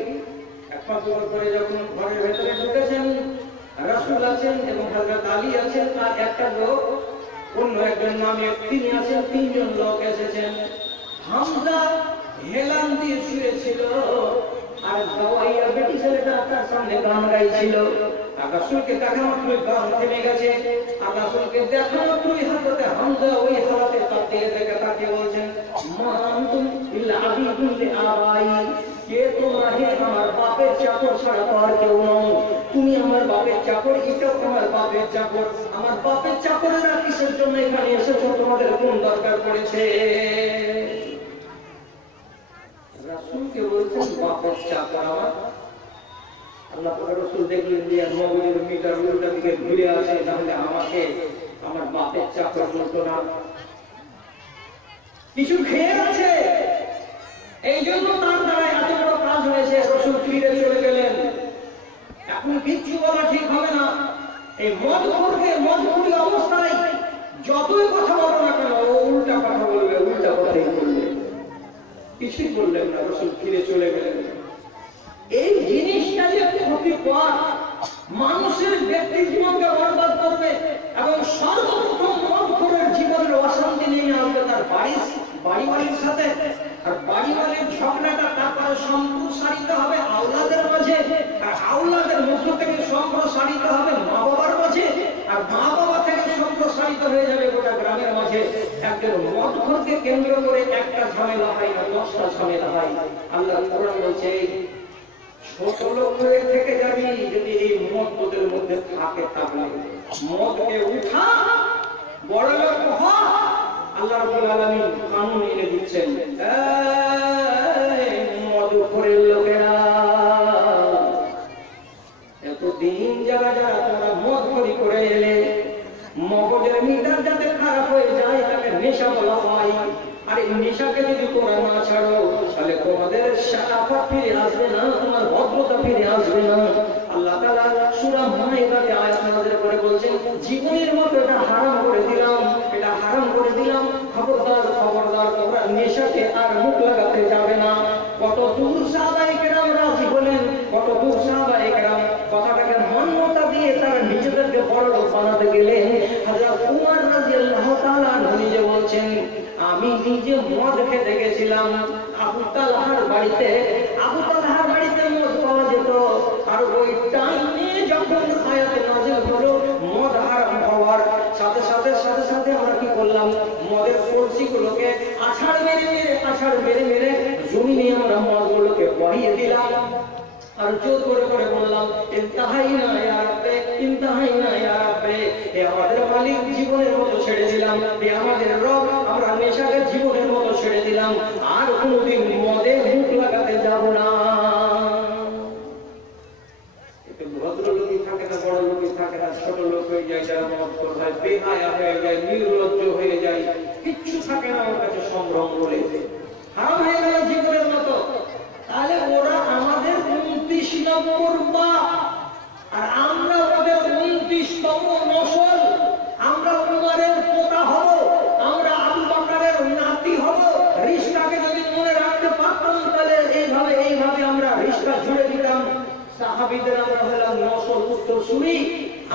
এক পা করে যখন ঘরের ভেতরে ঢুকেছেন, রাসূল আছেন এবং হযরত আলী আছেন, আর একটা লোক অন্য একজন নামে তিনি আছেন, তিনজন লোক এসেছেন। হামজা হেলান দিয়ে শুয়েছিল, আর গাওয়াইয়া বেটি ছেলেটা তার সামনে গান গাইছিল। আর রাসূলকে দেখা মাত্রই গান থেমে গেছে। আর রাসূলকে দেখা মাত্রই হযরত হামজা ওই হালাতে তাকিয়ে তাকিয়ে বলছেন, মা আনতুম ইল্লা আবিদুন লিআবাই, কে তোমরা হে আমার বাপের চাকর ছাড়া তো আর কেউ নও। তুমি আমার বাপের চাকর, এটাও আমার বাপের চাকর। আমার বাপের চাকরেরা কিসের জন্য এখানে এসেছো, তোমাদের কোন দরকার পড়েছে? রাসূলকে বলছেন বাপের চাকর আমার। আল্লাহ পাকের রাসূল দেখলেন যে মগজের মিটার উল্টা দিকে ঘুরে আসে, তাহলে আমাকে আমার বাপের চাকর বলতো না, কিছু খেয়ে আছে, এই জন্য তার দ্বারা এত বড় কাজ হয়েছে। রাসূল ফিরে চলে গেলেন। এখন কিচ্ছু বলা ঠিক হবে না। এই মদখোরী অবস্থায় যতই কথা বলো না কেন, ও উল্টা কথা বলবে, উল্টা কথাই বলবে। কিছুই বললেন না, রাসূল ফিরে চলে গেলেন। এই জিনিসটা যে ক্ষতিকর, মানুষের ব্যক্তি জীবনকে বরবাদ করবে এবং সর্বপ্রথম মদখোরের জীবনের অশান্তি নিয়ে আসবে তার বাড়ির সাথে। আর বাড়িওয়ালির ঝগড়াটা তারপরে সম্প্রসারিত হবে আওলাদের মাঝে, আর আওলাদের মধ্য থেকে সম্প্রসারিত হবে মা বাবার মাঝে, আর মা বাবা থেকে সম্প্রসারিত হয়ে যাবে গোটা গ্রামের মাঝে। একজন মদখোরকে কেন্দ্র করে একটা ঝামেলা হয় না, 10টা ঝামেলা হয়। আল্লাহ কোরআন বলছে, ছোট লোক হয়ে থেকে যাবি যদি এই মদ তোদের মধ্যে থাকে, থাকলে মদকে উঠা, বড় লোক হ। আল্লাহ রাব্বুল আলামিন কানুন এনে দিচ্ছেন, মদখোরের লোকেরা, এতদিন যারা যারা তোমরা মদখোরি করে এলে, মগজের মিটার যাতে খারাপ হয়ে যায় তাকে নেশা বলা হয়। আর এই নেশাকে যদি তোমরা না ছাড়ো, তাহলে তোমাদের শারাফত ফিরে আসবে না, তোমার ভদ্রতা ফিরে আসবে না। আল্লাহ তাআলা সূরা মাইদাতে আয়াত নাযিল করে বলছেন, জীবনের মতো এটা হারাম করে দিলাম, এটা হারাম করে দিলাম, খবরদার খবরদার তোমরা নেশাকে আর মুখ লাগাতে যাবে না। কত দূর সাহাবায়ে কেরাম রাজি হলেন, কত দূর সাহাবায়ে কেরাম কথাটাকে মান্যতা দিয়ে তারা নিজেদেরকে বড় লোক বানাতে গেলেন। হযরত উমর রাদিয়াল্লাহু তাআলা নিজে বলছেন, আমি নিজে মদ খেতে গেছিলাম আবু তালহার বাড়িতে। আবু তালহার বাড়িতে মদ পাওয়া যেত, আর ওই টাইমে যখন আয়াত নাযিল হলো মদ হারাম হওয়ার সাথে সাথে আমরা কি করলাম, মদের কলসিগুলোকে আছাড় মেরে মেরে জমিনে আমরা মদগুলোকে পড়িয়ে দিলাম। আর জোর করে বললাম, ইনতাহাইনা ইয়া রাব্বে, ইনতাহাইনা ইয়া রাব্বে, এ আমাদের মালিক, জীবনের মতো ছেড়ে দিলাম, এ আমাদের রব, আমরা নেশাকে জীবনের মতো ছেড়ে দিলাম, আর কোনোদিন মদে মুখ লাগাতে যাব না। একটু ভদ্রলোকই থাকে না, বড় লোকই থাকে না, ছোট লোক হয়ে যায়, যারা মদখোর হয়, বেহায়া হয়ে যায়, নির্লজ্জ হয়ে যায়, কিচ্ছু থাকে না ওর কাছে সম্ভ্রম বলে, হারাম হয়ে গেল জীবনের মতো। তাহলে ওরা আমাদের 29 নম্বর বাপ, আর আমরা ওদের 29তম নসল। আমরা উমরের পোতা হব, আমরা আবু বকরের নাতি হব। রিশতাকে যদি মনে রাখতে পারতাম, তাহলে এইভাবে আমরা রিশতা জুড়ে দিতাম। সাহাবীদের আমরা হলাম নসল উত্তরসূরি।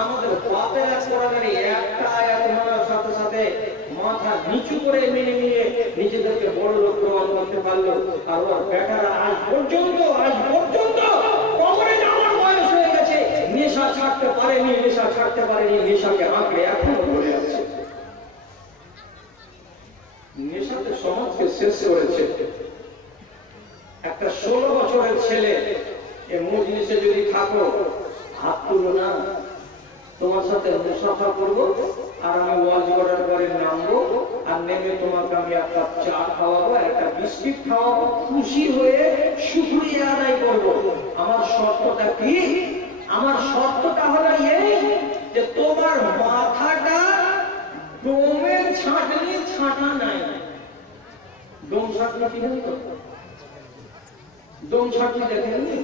আমাদের বাপের কোরআনের একটা আয়াত মানার সাথে সাথে মাথা নিচু করে মেনে নিয়ে নিজেদেরকে বড় লোক প্রমাণ করতে পারলো। আর ওর বেটারা আজ পর্যন্ত কবরে যাওয়ার বয়স হয়ে গেছে, নেশা ছাড়তে পারেনি, নেশাকে আঁকড়ে এখনো ধরে আছে। নেশাতে সমাজকে শেষ করেছে। একটা 16 বছরের ছেলে এ মজলিসে যদি থাকো, হাত তুলো না, তোমার সাথে মুসাফা করবো, আর আমি ওয়াজ করার পরে নামবো, আর নেমে তোমাকে আমি এক কাপ চা খাওয়াবো, একটা বিস্কিট খাওয়াবো, খুশি হয়ে শুকরিয়া আদায় করবো। আমার শর্তটা কি? আমার শর্তটা হলো এই, যে তোমার মাথাটা ডোমের ছাঁটনি ছাঁটা নাই। ডোম ছাঁটনি কি জানো তো? ডোম ছাঁটনি দেখেননি?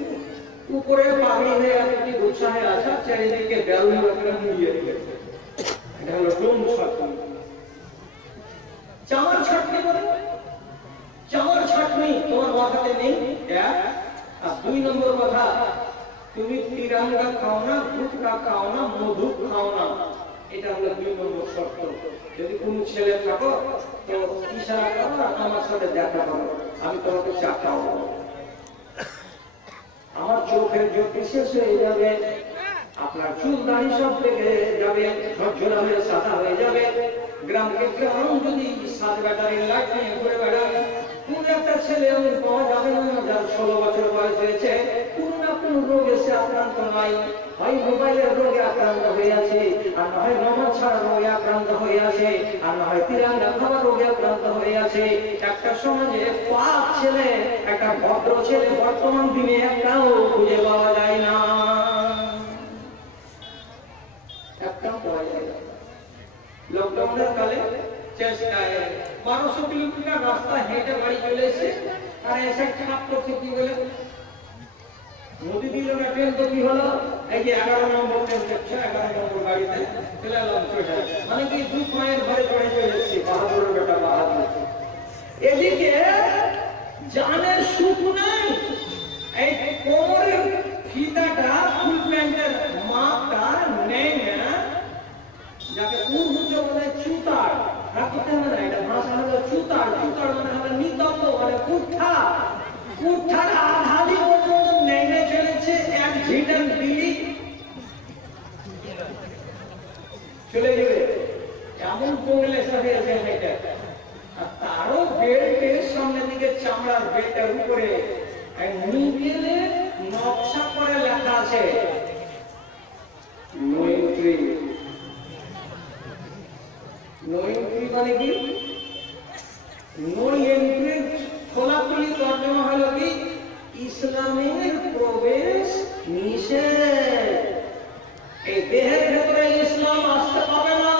উপরে পাগড়ি হয়ে একটি উৎসাহে আসা, চারিদিকে বেলুন করে মুড়িয়ে রেখেছে, এটা হলো ডোম ছাঁটনি। চামার ছাঁটনি বলে, চামার ছাঁটনি তোমার মাথাতে নেই। আর 2 নম্বর কথা, তুমি তিরঙ্গা খাও না, গুটকা খাও না, মধু খাও না, এটা হলো 2 নম্বর শর্ত। যদি কোনো ছেলে থাকো তো ইশারা করো, আমার সাথে দেখা করো, আমি তোমাকে চা খাওয়াবো। আমার চোখের জ্যোতি শেষ হয়ে যাবে, আপনার চুল দাড়ি সব থেকে যাবে, ঝরঝরা হয়ে সাদা হয়ে যাবে। গ্রামকে গ্রাম যদি 7 ব্যাটারির লাইট নিয়ে ঘুরে বেড়ান, কোন একটা ছেলে এমন পাওয়া যাবে না যার 16 বছর বয়স হয়েছে, কোন না কোন রোগে সে আক্রান্ত নয়। হয় মোবাইলের রোগে আক্রান্ত হয়ে আছে, আর না হয় নমাজ ছাড়া রোগে আক্রান্ত হয়ে আছে, আর না হয় তিরঙ্গা খাবার রোগে আক্রান্ত হয়ে আছে। একটা সমাজে 5 ছেলে, একটা ভদ্র ছেলে বর্তমান দিনে একটাও খুঁজে পাওয়া যায় না, একটাও পাওয়া যায় না। লকডাউনের কালে চেষ্টায় 1200 কিলোমিটার রাস্তা হেঁটে বাড়ি চলে এসে, আর এসে খাপ করছে কি বলে নদী দিল না ট্রেন, তো কি হলো, এই যে 11 নম্বর ট্রেন দেখছে, 11 নম্বর গাড়িতে চলে এলাম, মানে কি 2 পয়েন্ট ভরে চড়ে চলে এসেছি, বাহাদুরের বেটা বাহাদুর। এদিকে জানের সুখ নাই, এই কোমরের ফিতাটা, ফুল প্যান্টের মাপটা নেই না, যাকে পূর্বজ বলে চুতার, রাখতে হবে না, এটা ভাষা হলো চুতার। চুতার মানে হলো নিতম্ব, মানে পুঠা, পুঠার আধাদি পর্যন্ত নেমে চলেছে, এক ঝিটান দিলি চলে যাবে, এমন কমলে সাথে আছে মেয়েটা। আর তারও বেল্টের সামনের দিকে চামড়ার বেল্টের উপরে নিবেলে নকশা করে লেখা আছে নো এন্ট্রি। নো এন্ট্রি মানে কি? নো এন্ট্রি খোলাখুলি তর্জমা হলো কি, ইসলামের প্রবেশ নিষেধ, এই দেহের ভেতরে ইসলাম আসতে পাবে না,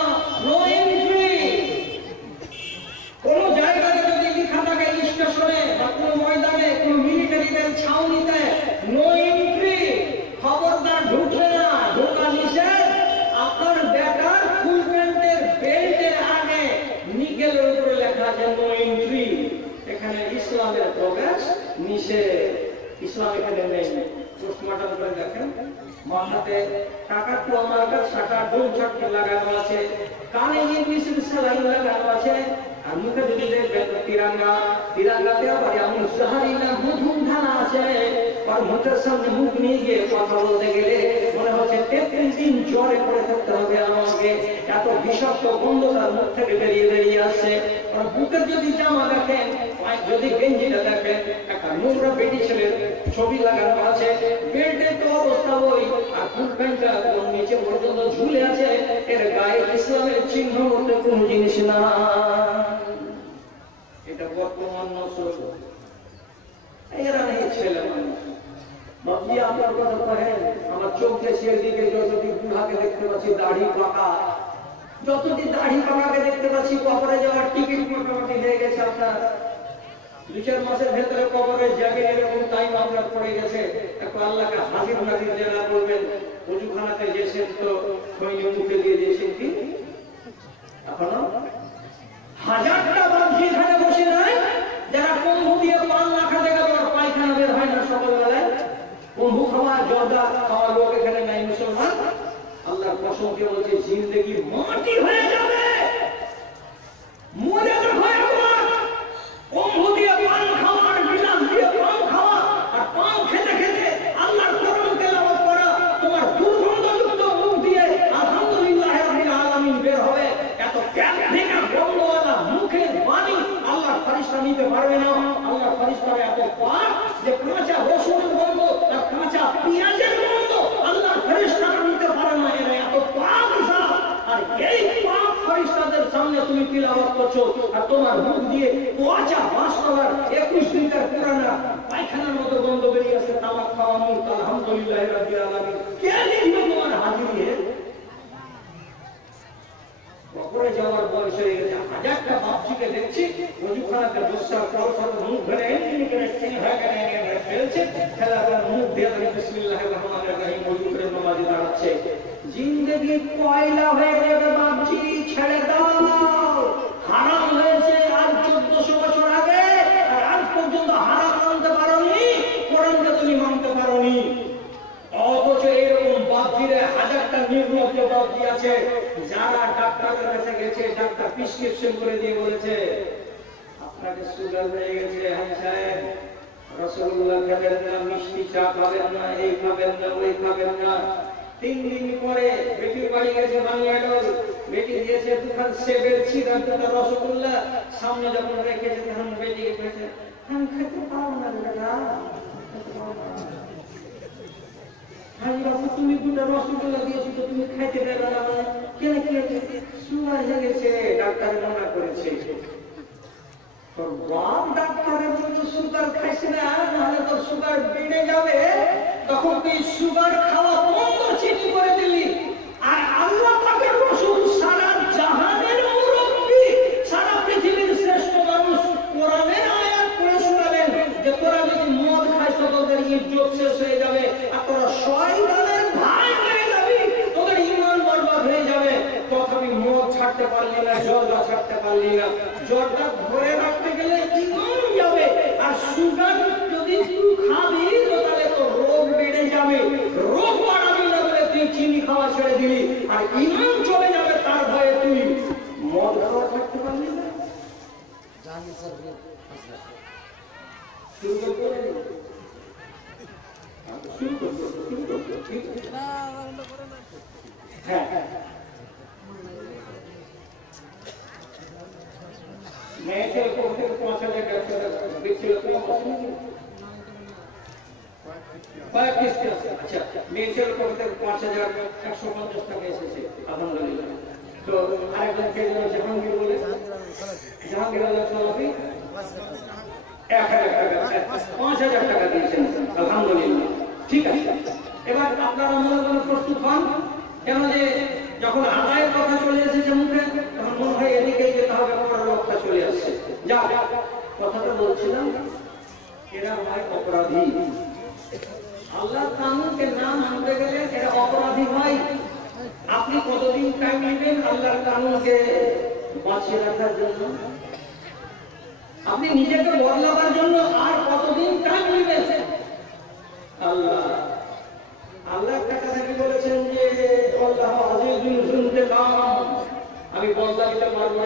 নো এন্ট্রি। কোন জায়গায় যদি লেখা থাকে স্টেশনে বা কোন ময়দানে, কোন মিলিটারিদের ছাউনিতে, নো এন্ট্রি, খবরদার ঢুকবে না, ঢোকা নিষেধ। আপনার বেটার ফুল প্যান্টের বেল্টের আগে নিকেলের উপরে লেখা আছে নো এন্ট্রি, এখানে ইসলামের প্রবেশ নিষেধ, ইসলাম এখানে নেই। পোস্টমর্টম করে দেখেন, মাথাতে টাকা তো আমার কাছে টাকা ডোল ছাটকে লাগানো আছে, কানে ইংলিশের সেলাই লাগানো আছে, আর মুখে যদি দেখবেন তিরঙ্গা, তিরঙ্গাতে আবার এমন জাহারিলা মধুম ধারা আছে, আর মুখের সামনে মুখ নিয়ে গিয়ে কথা বলতে গেলে মনে হচ্ছে 33 দিন জ্বরে পড়ে থাকতে হবে আমাকে, এত বিষাক্ত গন্ধ তার মুখ থেকে বেরিয়ে আসছে। আর বুকের যদি জামা দেখেন, যদি গেঞ্জিটা দেখেন, একটা নোংরা বেটি ছেলের ছবি লাগানো আছে, বেল্টের তো অবস্থা ওই, আর ফুল প্যান্টটা নিচে পর্যন্ত ঝুলে আছে, এর গায়ে ইসলামের চিহ্ন মধ্যে কোনো জিনিস না। এটা বর্তমান নসল, এরা নেই ছেলে মানুষ। বাবজি আপনার কথা করেন, আমার চোখে সেদিকে যতদিন বুড়াকে দেখতে পাচ্ছি দাড়ি পাকা, যতদিন দাড়ি পাকাকে দেখতে পাচ্ছি, কবরে যাওয়ার টিকিট মোটামুটি হয়ে গেছে আপনার। 2-4 মাসের ভেতরে কবরে যাবে, এরকম টাইম আপনার পড়ে গেছে। একটু আল্লাহকে হাজির নাজির যারা বলবেন, ওজুখানাতে যেছেন তো খৈনি মুখে দিয়ে দিয়েছেন কি, এখনো 1000টা বাবজি এখানে বসে নাই যারা কুম্ভ দিয়ে পান না খেতে গেল আর পায়খানা বের হয় না সকালবেলায়। কুম্ভ খাওয়া জর্দা খাওয়া লোক এখানে নাই মুসলমান। আল্লাহর কসম দিয়ে বলছে, জিন্দেগি মাটি হয়ে যাবে, মরে যাবে। কুম্ভ দিয়ে পান খাওয়া আর বিলাস দিয়ে পান খাওয়া, আর পান খেতে খেতে আল্লাহর কোরআন তেলাওয়াত করা, তোমার দুর্গন্ধযুক্ত মুখ দিয়ে আলহামদুলিল্লাহ রাব্বিল আলামিন বের হবে। এত প্যাট ভেঙা গন্ধওয়ালা মুখের বাণী আল্লাহর ফেরেশতা নিতে পারবে না। আল্লাহর ফেরেশতারা এত পাক যে কাঁচা রসুনের গন্ধ আর কাঁচা পেঁয়াজের গন্ধ আল্লাহর ফেরেশতারা নিতে পারে না, এরা এত পাক জাত। আর এই পাক ফেরেশতাদের সামনে তুমি তিলাওয়াত করছো, আর তোমার মুখ দিয়ে পচা মাসতলার 21 লিটার পুরানা পায়খানার মতো গন্ধ বেরিয়ে আসে। তামাক খাওয়া মুখ, আলহামদুলিল্লাহ রাব্বিল আলামিন কে লিখবে তোমার হাজিরে? দেখছি ওজুখানাতে বসার পর সব মুখ ধরে এমনি করে ফেলছে, ফেলার পর মুখ দিয়ে বিসমিল্লাহির রহমানির রহিম ওজু করে নামাজে দাঁড়াচ্ছে। জিন্দেগি কয়লা হয়ে যাবে বাপজি, ছেড়ে দাও। হারাম হয়েছে আর 1400 বছর আগে, আর আজ পর্যন্ত হারাম মানতে পারোনি, কোরআনকে তুমি মানতে পারোনি। অথচ এরকম বাপজিরে হাজারটা নির্লজ্জ বাপজি আছে যারা ডাক্তারের কাছে গেছে, ডাক্তার প্রেসক্রিপশন করে দিয়ে বলেছে আপনাকে সুগার হয়ে গেছে, হ্যাঁ সাহেব রসগোল্লা খাবেন না, মিষ্টি চা খাবেন না, এই খাবেন না, ওই খাবেন না। 3 দিন পরে বেটির বাড়ি গেছে বাংলাডোর, বেটি দিয়েছে দুখান সেবের ছিটা, দুটা রসগোল্লা, সামনে যখন রেখেছে তখন বেটি গেছে আমি খেতে পারবো না দাদা, তুমি দুটা রসগোল্লা দিয়েছো তো তুমি খাইতে পারবে না, কেন সুগার হয়ে গেছে, ডাক্তার মনা করেছে। তোর বাপ ডাক্তারের জন্য সুগার খাইছে না, নাহলে তোর সুগার বেড়ে যাবে, তখন তুই সুগার খাওয়া বন্ধ চিনি করে দিলি। আর আল্লাহ পাকের রসূল সারা জাহানের মুরব্বী, সারা পৃথিবীর শ্রেষ্ঠ মানুষ কোরআনের আয়াত পড়ে শোনালেন যে তোরা যদি মদ খাইছ তোদের ইজ্জত শেষ হয়ে যাবে, আর তোরা শয়তানের ভাই হয়ে যাবি, তোদের ঈমান বরবাদ হয়ে যাবে। তথাপি মদ ছাড়তে পারলি না, জর্দা ছাড়তে পারলি না। জর্দা ধরে রাখতে গেলে ঈমান যাবে, আর সুগার যদি তুই খাবি তাহলে তোর রোগ বেড়ে যাবে। রোগ বাড়াবি না বলে তুই চিনি খাওয়া ছেড়ে দিলি, আর ঈমান চলে যাবে তার ভয়ে তুই মদ খাওয়া ছাড়তে পারলি না। হ্যাঁ মেয়েছেলে করতে 5000 টাকা দিচ্ছিল তো কয়েক কিস্তি আছে। আচ্ছা, মেয়েছেলে করতে 5150 টাকা এসেছে আলহামদুলিল্লাহ। তো আরেকজন কে যেন জাহাঙ্গীর বলে, জাহাঙ্গীর আল্লাহ চলাবি 1000 টাকা 5000 টাকা দিয়েছেন আলহামদুলিল্লাহ। ঠিক আছে, এবার আপনারা মনে মনে প্রস্তুত হন, কেন যে যখন আদায়ের কথা চলে এসেছে মুখে তখন মনে হয় এদিকেই যেতে হবে, পরের লোকটা চলে আসছে। যা কথাটা বলছিলাম, এরা হয় অপরাধী। আল্লাহ কানুনকে না মানতে গেলে এরা অপরাধী হয়। আপনি কতদিন টাইম নেবেন আল্লাহর কানুনকে বাঁচিয়ে রাখার জন্য? আপনি নিজেকে বদলাবার জন্য আর কতদিন টাইম নেবেন? আল্লাহ একটা কথা কি বলেছেন যে আল্লাহ আজিজুল যুনতিকাম, আমি বদলা দিতে পারবো।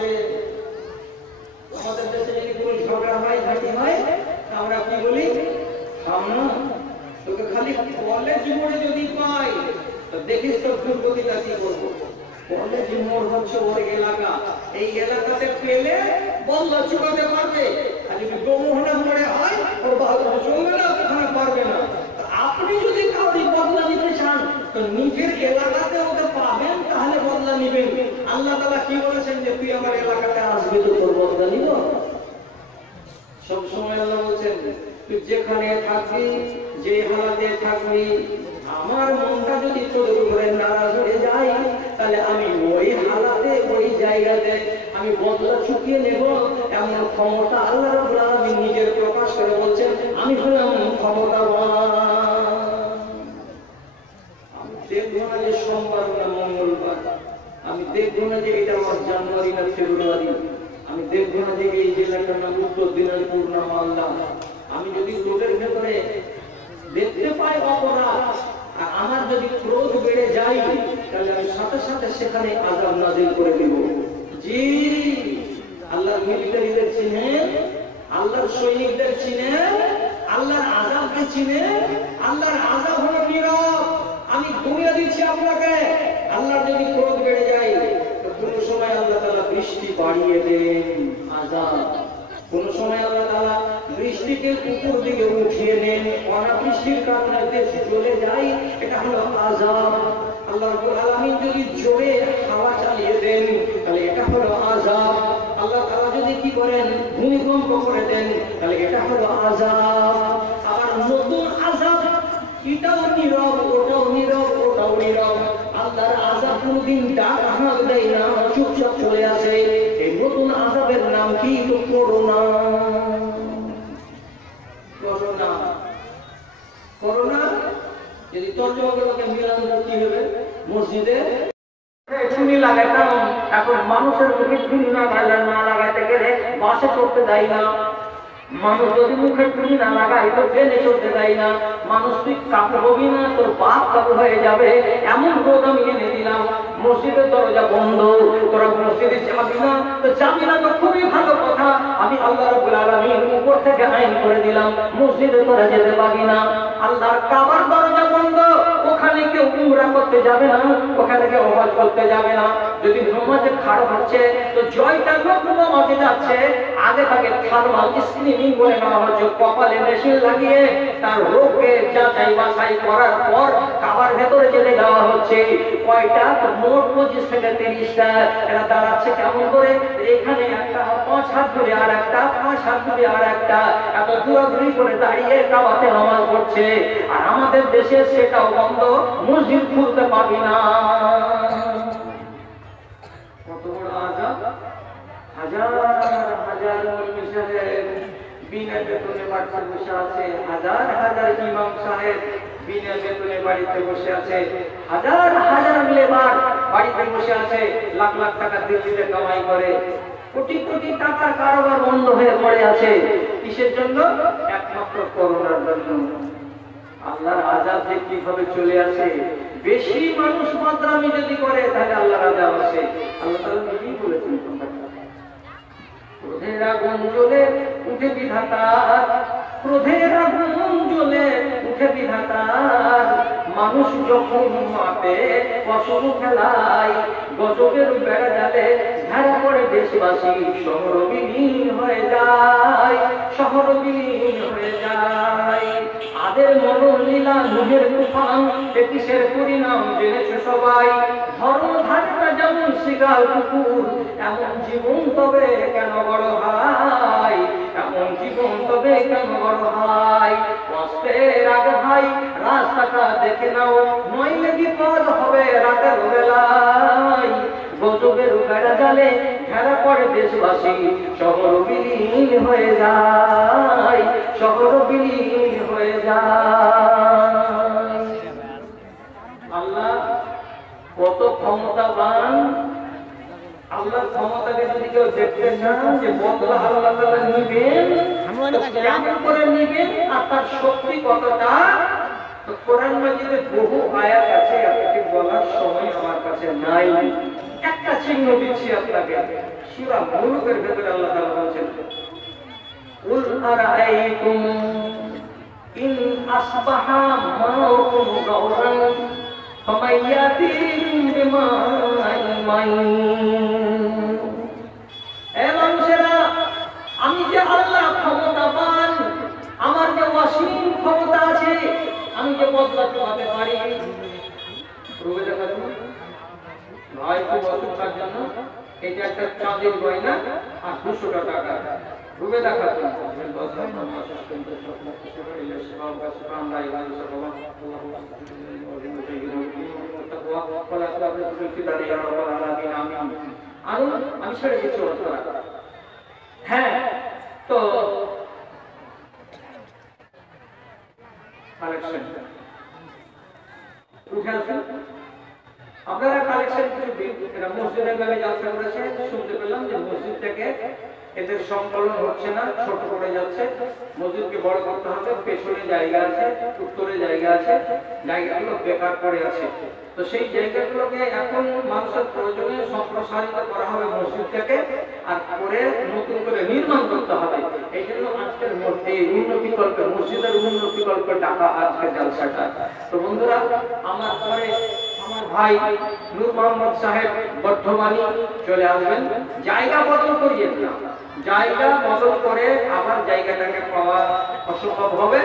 আমাদের দেশে যদি কোনো ঝগড়া হয়, ঘাটি হয়, আমরা কি বলি? আমরা তোকে খালি কলেজ মোড়ে যদি পাই তো দেখিস তো দুর্গতিটা কি করবো। কলেজ মোড় হচ্ছে ওর এলাকা, এই এলাকাতে পেলে বদলা চুকাতে পারবে। আর যদি গৌমোহনা মোড়ে হয় ওর বাহাদুর চলবে না, ওখানে পারবে না। আপনি যদি কাউরি বদলা নিতে চান তো নিজের এলাকাতে ওকে পাবেন, তাহলে বদলা নিবেন। আল্লাহ তাআলা কি বলেছেন যে তুই আমার এলাকাতে আসবি তো তোর বদলা নিব। সবসময় আল্লাহ বলছেন তুই যেখানে থাকবি, যে হালাতে থাকবি, আমার মনটা যদি তোদের উপরে নারাজ হয়ে যায় তাহলে আমি ওই হালাতে ওই জায়গাতে আমি বদলা চুকিয়ে নেব। এমন ক্ষমতা আল্লাহ রাব্বুল আলামিন নিজের প্রকাশ করে বলছেন আমি হলাম ক্ষমতাবান। আমি দেখবো না যে সোমবার না মঙ্গলবার, আমি দেখবো না যে এটা আমার জানুয়ারি না ফেব্রুয়ারি, আমি দেখবো না যে এই জেলাটার নাম উত্তর দিনাজপুর না মালদা। আমি যদি লোকের ভেতরে দেখতে পাই অপরাধ, আর আমার যদি ক্রোধ বেড়ে যায় তাহলে আমি সাথে সাথে সেখানে আযাব নাযিল করে দেব। জি, আল্লাহর মিলিটারিদের চিনেন, আল্লাহর সৈনিকদের চিনেন, আল্লাহর আযাবকে চিনেন। আল্লাহর আযাব হলো নীরব। আমি দুনিয়া দিচ্ছি আপনাকে। আল্লাহর যদি ক্রোধ বেড়ে যায় তো কোন সময় আল্লাহ তাআলা বৃষ্টি বাড়িয়ে দেন, আযাব। কোন সময় আল্লাহ তাআলা বৃষ্টিকে উপর দিকে উঠিয়ে নেন, অনাবৃষ্টির কারণে দেশ চলে যায়, এটা হলো আযাব। আল্লাহ রাব্বুল আলামিন যদি জোরে হাওয়া চালিয়ে দেন তাহলে এটা হলো আযাব। আল্লাহ তাআলা যদি কি করেন ভূমিকম্প করে দেন তাহলে এটা হলো আযাব। আবার নতুন আযাব, এটাও নীরব, ওটাও নীরব, ওটাও নীরব। আল্লাহর আযাব কোনদিন ডাক হাঁক দেয় না, চুপচাপ চলে আসে। এই নতুন আযাবের নাম জাতির করোনা। করোনা করোনা যদি তর্জমা করে মিলানো কি হবে? মসজিদে চুনি লাগাইতাম, এখন মানুষের মুখে চুনি না লাগাইতে গেলে বাসে চড়তে দেয় না। মানুষ যদি মুখে চুনি না লাগাই তো ট্রেনে চড়তে দেয় না। মানুষ তুই কাপড় হবি না, তোর বাপ কাপড় হয়ে যাবে, এমন রোগ আমি এনে দিলাম। মসজিদের দরজা বন্ধ, তোরা মসজিদে যাবি না তো যাবি না, তো খুবই ভালো কথা। আমি আল্লাহ রাব্বুল আলামিন উপর থেকে আইন করে দিলাম, মসজিদে তোরা যেতে পারবি না। আল্লাহর কাবার দরজা বন্ধ, ওখানে কেউ উমরা করতে যাবে না, ওখানে কেউ হজ করতে যাবে না। যদি নামাজে খাড়া হচ্ছে তো জয়টা লোক নামাজে যাচ্ছে, আগে তাকে থার্মাল স্ক্রিনিং করে নেওয়া হচ্ছে, কপালে মেশিন লাগিয়ে তার রোগকে যাচাই বাছাই করার পর কাবার ভেতরে যেতে দেওয়া হচ্ছে। কয়টা? মোট 25 থেকে 30টা। এরা দাঁড়াচ্ছে কেমন করে? এখানে একটা 5 হাত দূরে, আর একটা 5 হাত দূরে, আর একটা এত দূরাদূরি করে দাঁড়িয়ে কাবাতে নামাজ পড়ছে। আর আমাদের দেশে সেটাও বন্ধ, মসজিদ খুলতে পারবি না। কত বড় আযাব! হাজার হাজার মুসলিম সাহেব বিনা বেতনে বাড়িতে বসে আছে, হাজার হাজার ইমাম সাহেব বিনা বেতনে বাড়িতে বসে আছে, হাজার হাজার লেবার বাড়িতে বসে আছে, লাখ লাখ টাকা দিল্লিতে কামাই করে, কোটি কোটি টাকার কারবার বন্ধ হয়ে পড়ে আছে। কিসের জন্য? একমাত্র করোনার জন্য। আল্লাহর আযাব যে কিভাবে চলে আসে, বেশি মানুষ মাত্রামি যদি করে তাহলে আল্লাহর আযাব আসে। আল্লাহ তাআলা নিজেই বলেছেন, ক্রোধের আগুন জ্বলে উঠে বিধাতার, ক্রোধের আগুন জ্বলে উঠে বিধাতার, মানুষ যখন মাপে ফসল ফেলায়, গজবের বেড়া জালে ঝাড়া পড়ে দেশবাসী, শহর বিলীন হয়ে যায়, শহর বিলীন হয়ে যায়। আদের মরণ লীলা নুহের তুফান, কিসের পরিণাম জেনেছো সবাই। ধর্ম ধারণা যেমন শিকার কুকুর, এমন জীবন তবে কেন বড় হয়, এমন জীবন তবে কেন বড় হয়। কষ্টের আগে ভাই রাস্তাটা দেখে নাও, নইলে বিপদ হবে রাতের বেলায়। গজবের বেড়া জালে ঘেরা পড়ে দেশবাসী, শহর বিলীন হয়ে যায়, শহর বিলীন হয়ে যায়। আল্লাহ কত ক্ষমতাবান! আল্লাহর ক্ষমতাকে যদি কেউ দেখতে চান যে বদলা আল্লাহ তাআলা নিবেন, কেমন করে নিবেন আর তার শক্তি কতটা, তো কোরআন মাজিদে বহু আয়াত আছে, আপনাকে বলার সময় আমার কাছে নাই। একটা চিহ্ন দিচ্ছি আপনাকে, সূরা মুলুকের ভেতরে আল্লাহ তাআলা বলেছেন, কুল আরাআইতুম ইন আসবাহা মাউকুম গাওরান ফামাইয়াতিকুম বিমাইন মাইন। এ মানুষেরা, আমি যে আল্লাহ ক্ষমতাবান, আমার যে অসীম ক্ষমতা আছে, আমি যে বদলা চলাতে পারি। রোগে দেখা যাবে ভাই খুব অসুখের জন্য এটা একটা চাঁদের গয়না আর 200 টাকা রোগে দেখা যাবে। আমি ছেড়ে দিচ্ছি। হ্যাঁ, তো কালেকশন উঠে আসুন আপনারা, কালেকশন কিছু দিন। এটা মসজিদের গায়ে যাত্রা করেছে, শুনতে পেলাম যে মসজিদ থেকে এদের সংকলন হচ্ছে না, ছোট করে যাচ্ছে। মসজিদকে বড় করতে হবে, পেছনে জায়গা আছে, উত্তরে জায়গা আছে, জায়গাগুলো বেকার পড়ে আছে। তো সেই জায়গাগুলোকে এখন মানুষের প্রয়োজনে সম্প্রসারিত করা হবে মসজিদ থেকে, আর পরে নতুন করে নির্মাণ করতে হবে। এই জন্য আজকের এই উন্নতি কল্পে, মসজিদের উন্নতি কল্পে ডাকা আজকের জলসাটা। তো বন্ধুরা, আমার পরে আমার ভাই নূর মোহাম্মদ সাহেব বর্ধমানী চলে আসবেন। জায়গা বদল করিয়ে না, জায়গা বদল করে আবার জায়গাটাকে পাওয়া অসম্ভব হবে।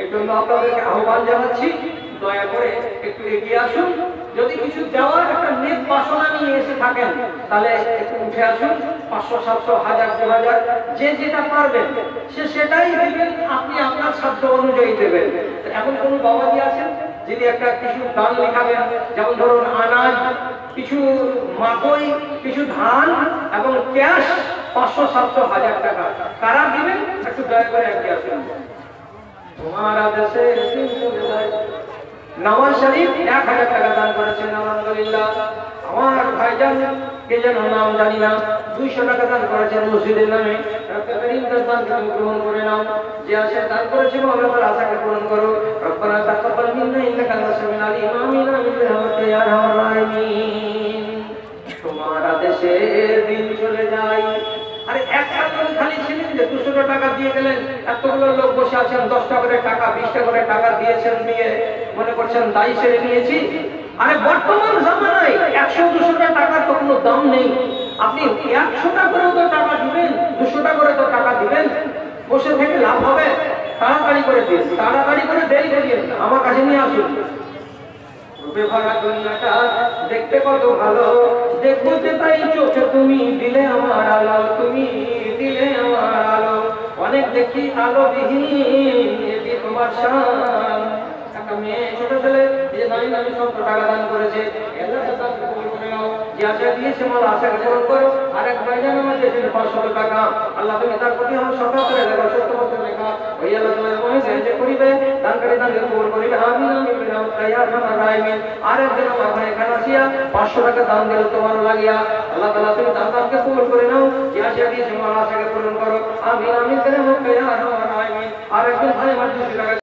এই জন্য আপনাদেরকে আহ্বান জানাচ্ছি, দয়া করে একটু এগিয়ে আসুন। যদি কিছু দেওয়ার একটা নেক বাসনা নিয়ে এসে থাকেন তাহলে একটু উঠে আসুন। 500, 700, 1000, 2000 যে যেটা পারবেন সে সেটাই দেবেন, আপনি আপনার সাধ্য অনুযায়ী দেবেন। এমন কোন বাবাজি আছেন যিনি একটা কিছু দান লেখাবেন, যেমন ধরুন আনাজ, কিছু মাকই, কিছু ধান এবং ক্যাশ 500, 700, 1000 টাকা কারা দিবেন একটু দয়া করে এগিয়ে আসুন। তোমার আদেশে নওয়াজ শরীফ 1000 টাকা দান করেছেন, আলহামদুলিল্লাহ। আমার ভাইজান কে যেন নাম জানি না, 200 টাকা দান করেছেন মসজিদের নামে। রব্বে করিম তার দানকে তুমি গ্রহণ করে নাও। যে আশা দান করেছিল আল্লাহ তাআলা আশাকে পূরণ করো। রব্বানা তাকাব্বাল মিন্না ইন্নাকা আনতাস সামিউল আলিম। আমিন আমিন বিরহমাতিকা ইয়া আরহামার রাহিমিন। তোমার আদেশে দিন চলে যায়। আরে একটা লোক খালি ছিলেন যে 200 টাকা দিয়ে গেলেন, এতগুলো লোক বসে আছেন, 10 টাকা করে টাকা, 20 টাকা করে টাকা দিয়েছেন, দিয়ে মনে করছেন দায়ী ছেড়ে নিয়েছি। আরে বর্তমান জামানায় 100-200 টাকার তো কোনো দাম নেই। আপনি 100 টাকা করে তো টাকা দিবেন, 200 টাকা করে তো টাকা দিবেন, বসে থেকে লাভ হবে? তাড়াতাড়ি করে দিন, তাড়াতাড়ি করে দেরি করিয়ে আমার কাছে নিয়ে আসুন। রূপে ভরা দুনিয়াটা দেখতে কত ভালো, দেখবো যে তাই চোখে তুমি দিলে আমার আলো, তুমি দিলে আমার আলো। অনেক দেখি আলো বিহীন, এটি তোমার শান। একটা মেয়ে, ছোট ছেলে, যে নামি 100 টাকা দান করেছে, যে আশা দিয়েছে মাল আশাকে পূরণ করো। আরেক ভাইজান আমার দিয়েছেন 500 টাকা, আল্লাহ তুমি তার প্রতি আমার সকাল করে লেখা, সত্য করতে লেখা, ওই আল্লাহ তোমার মনে যে করিবে, দানকারী দানকে কবুল করিবে। আমিন আমিন বিরহমাতিকা ইয়া আরহামার রাহিমিন। আরেকজন আমার ভাই এখানে আসিয়া 500 টাকা দান দিল তোমার লাগিয়া, আল্লাহ তাআলা তুমি তার দানকে কবুল করে নাও। যে আশা দিয়েছে মাল আশাকে পূরণ করো। আমিন আমিন বিরহমাতিকা ইয়া আরহামার রাহিমিন। আরেকজন ভাই আমার 200 টাকা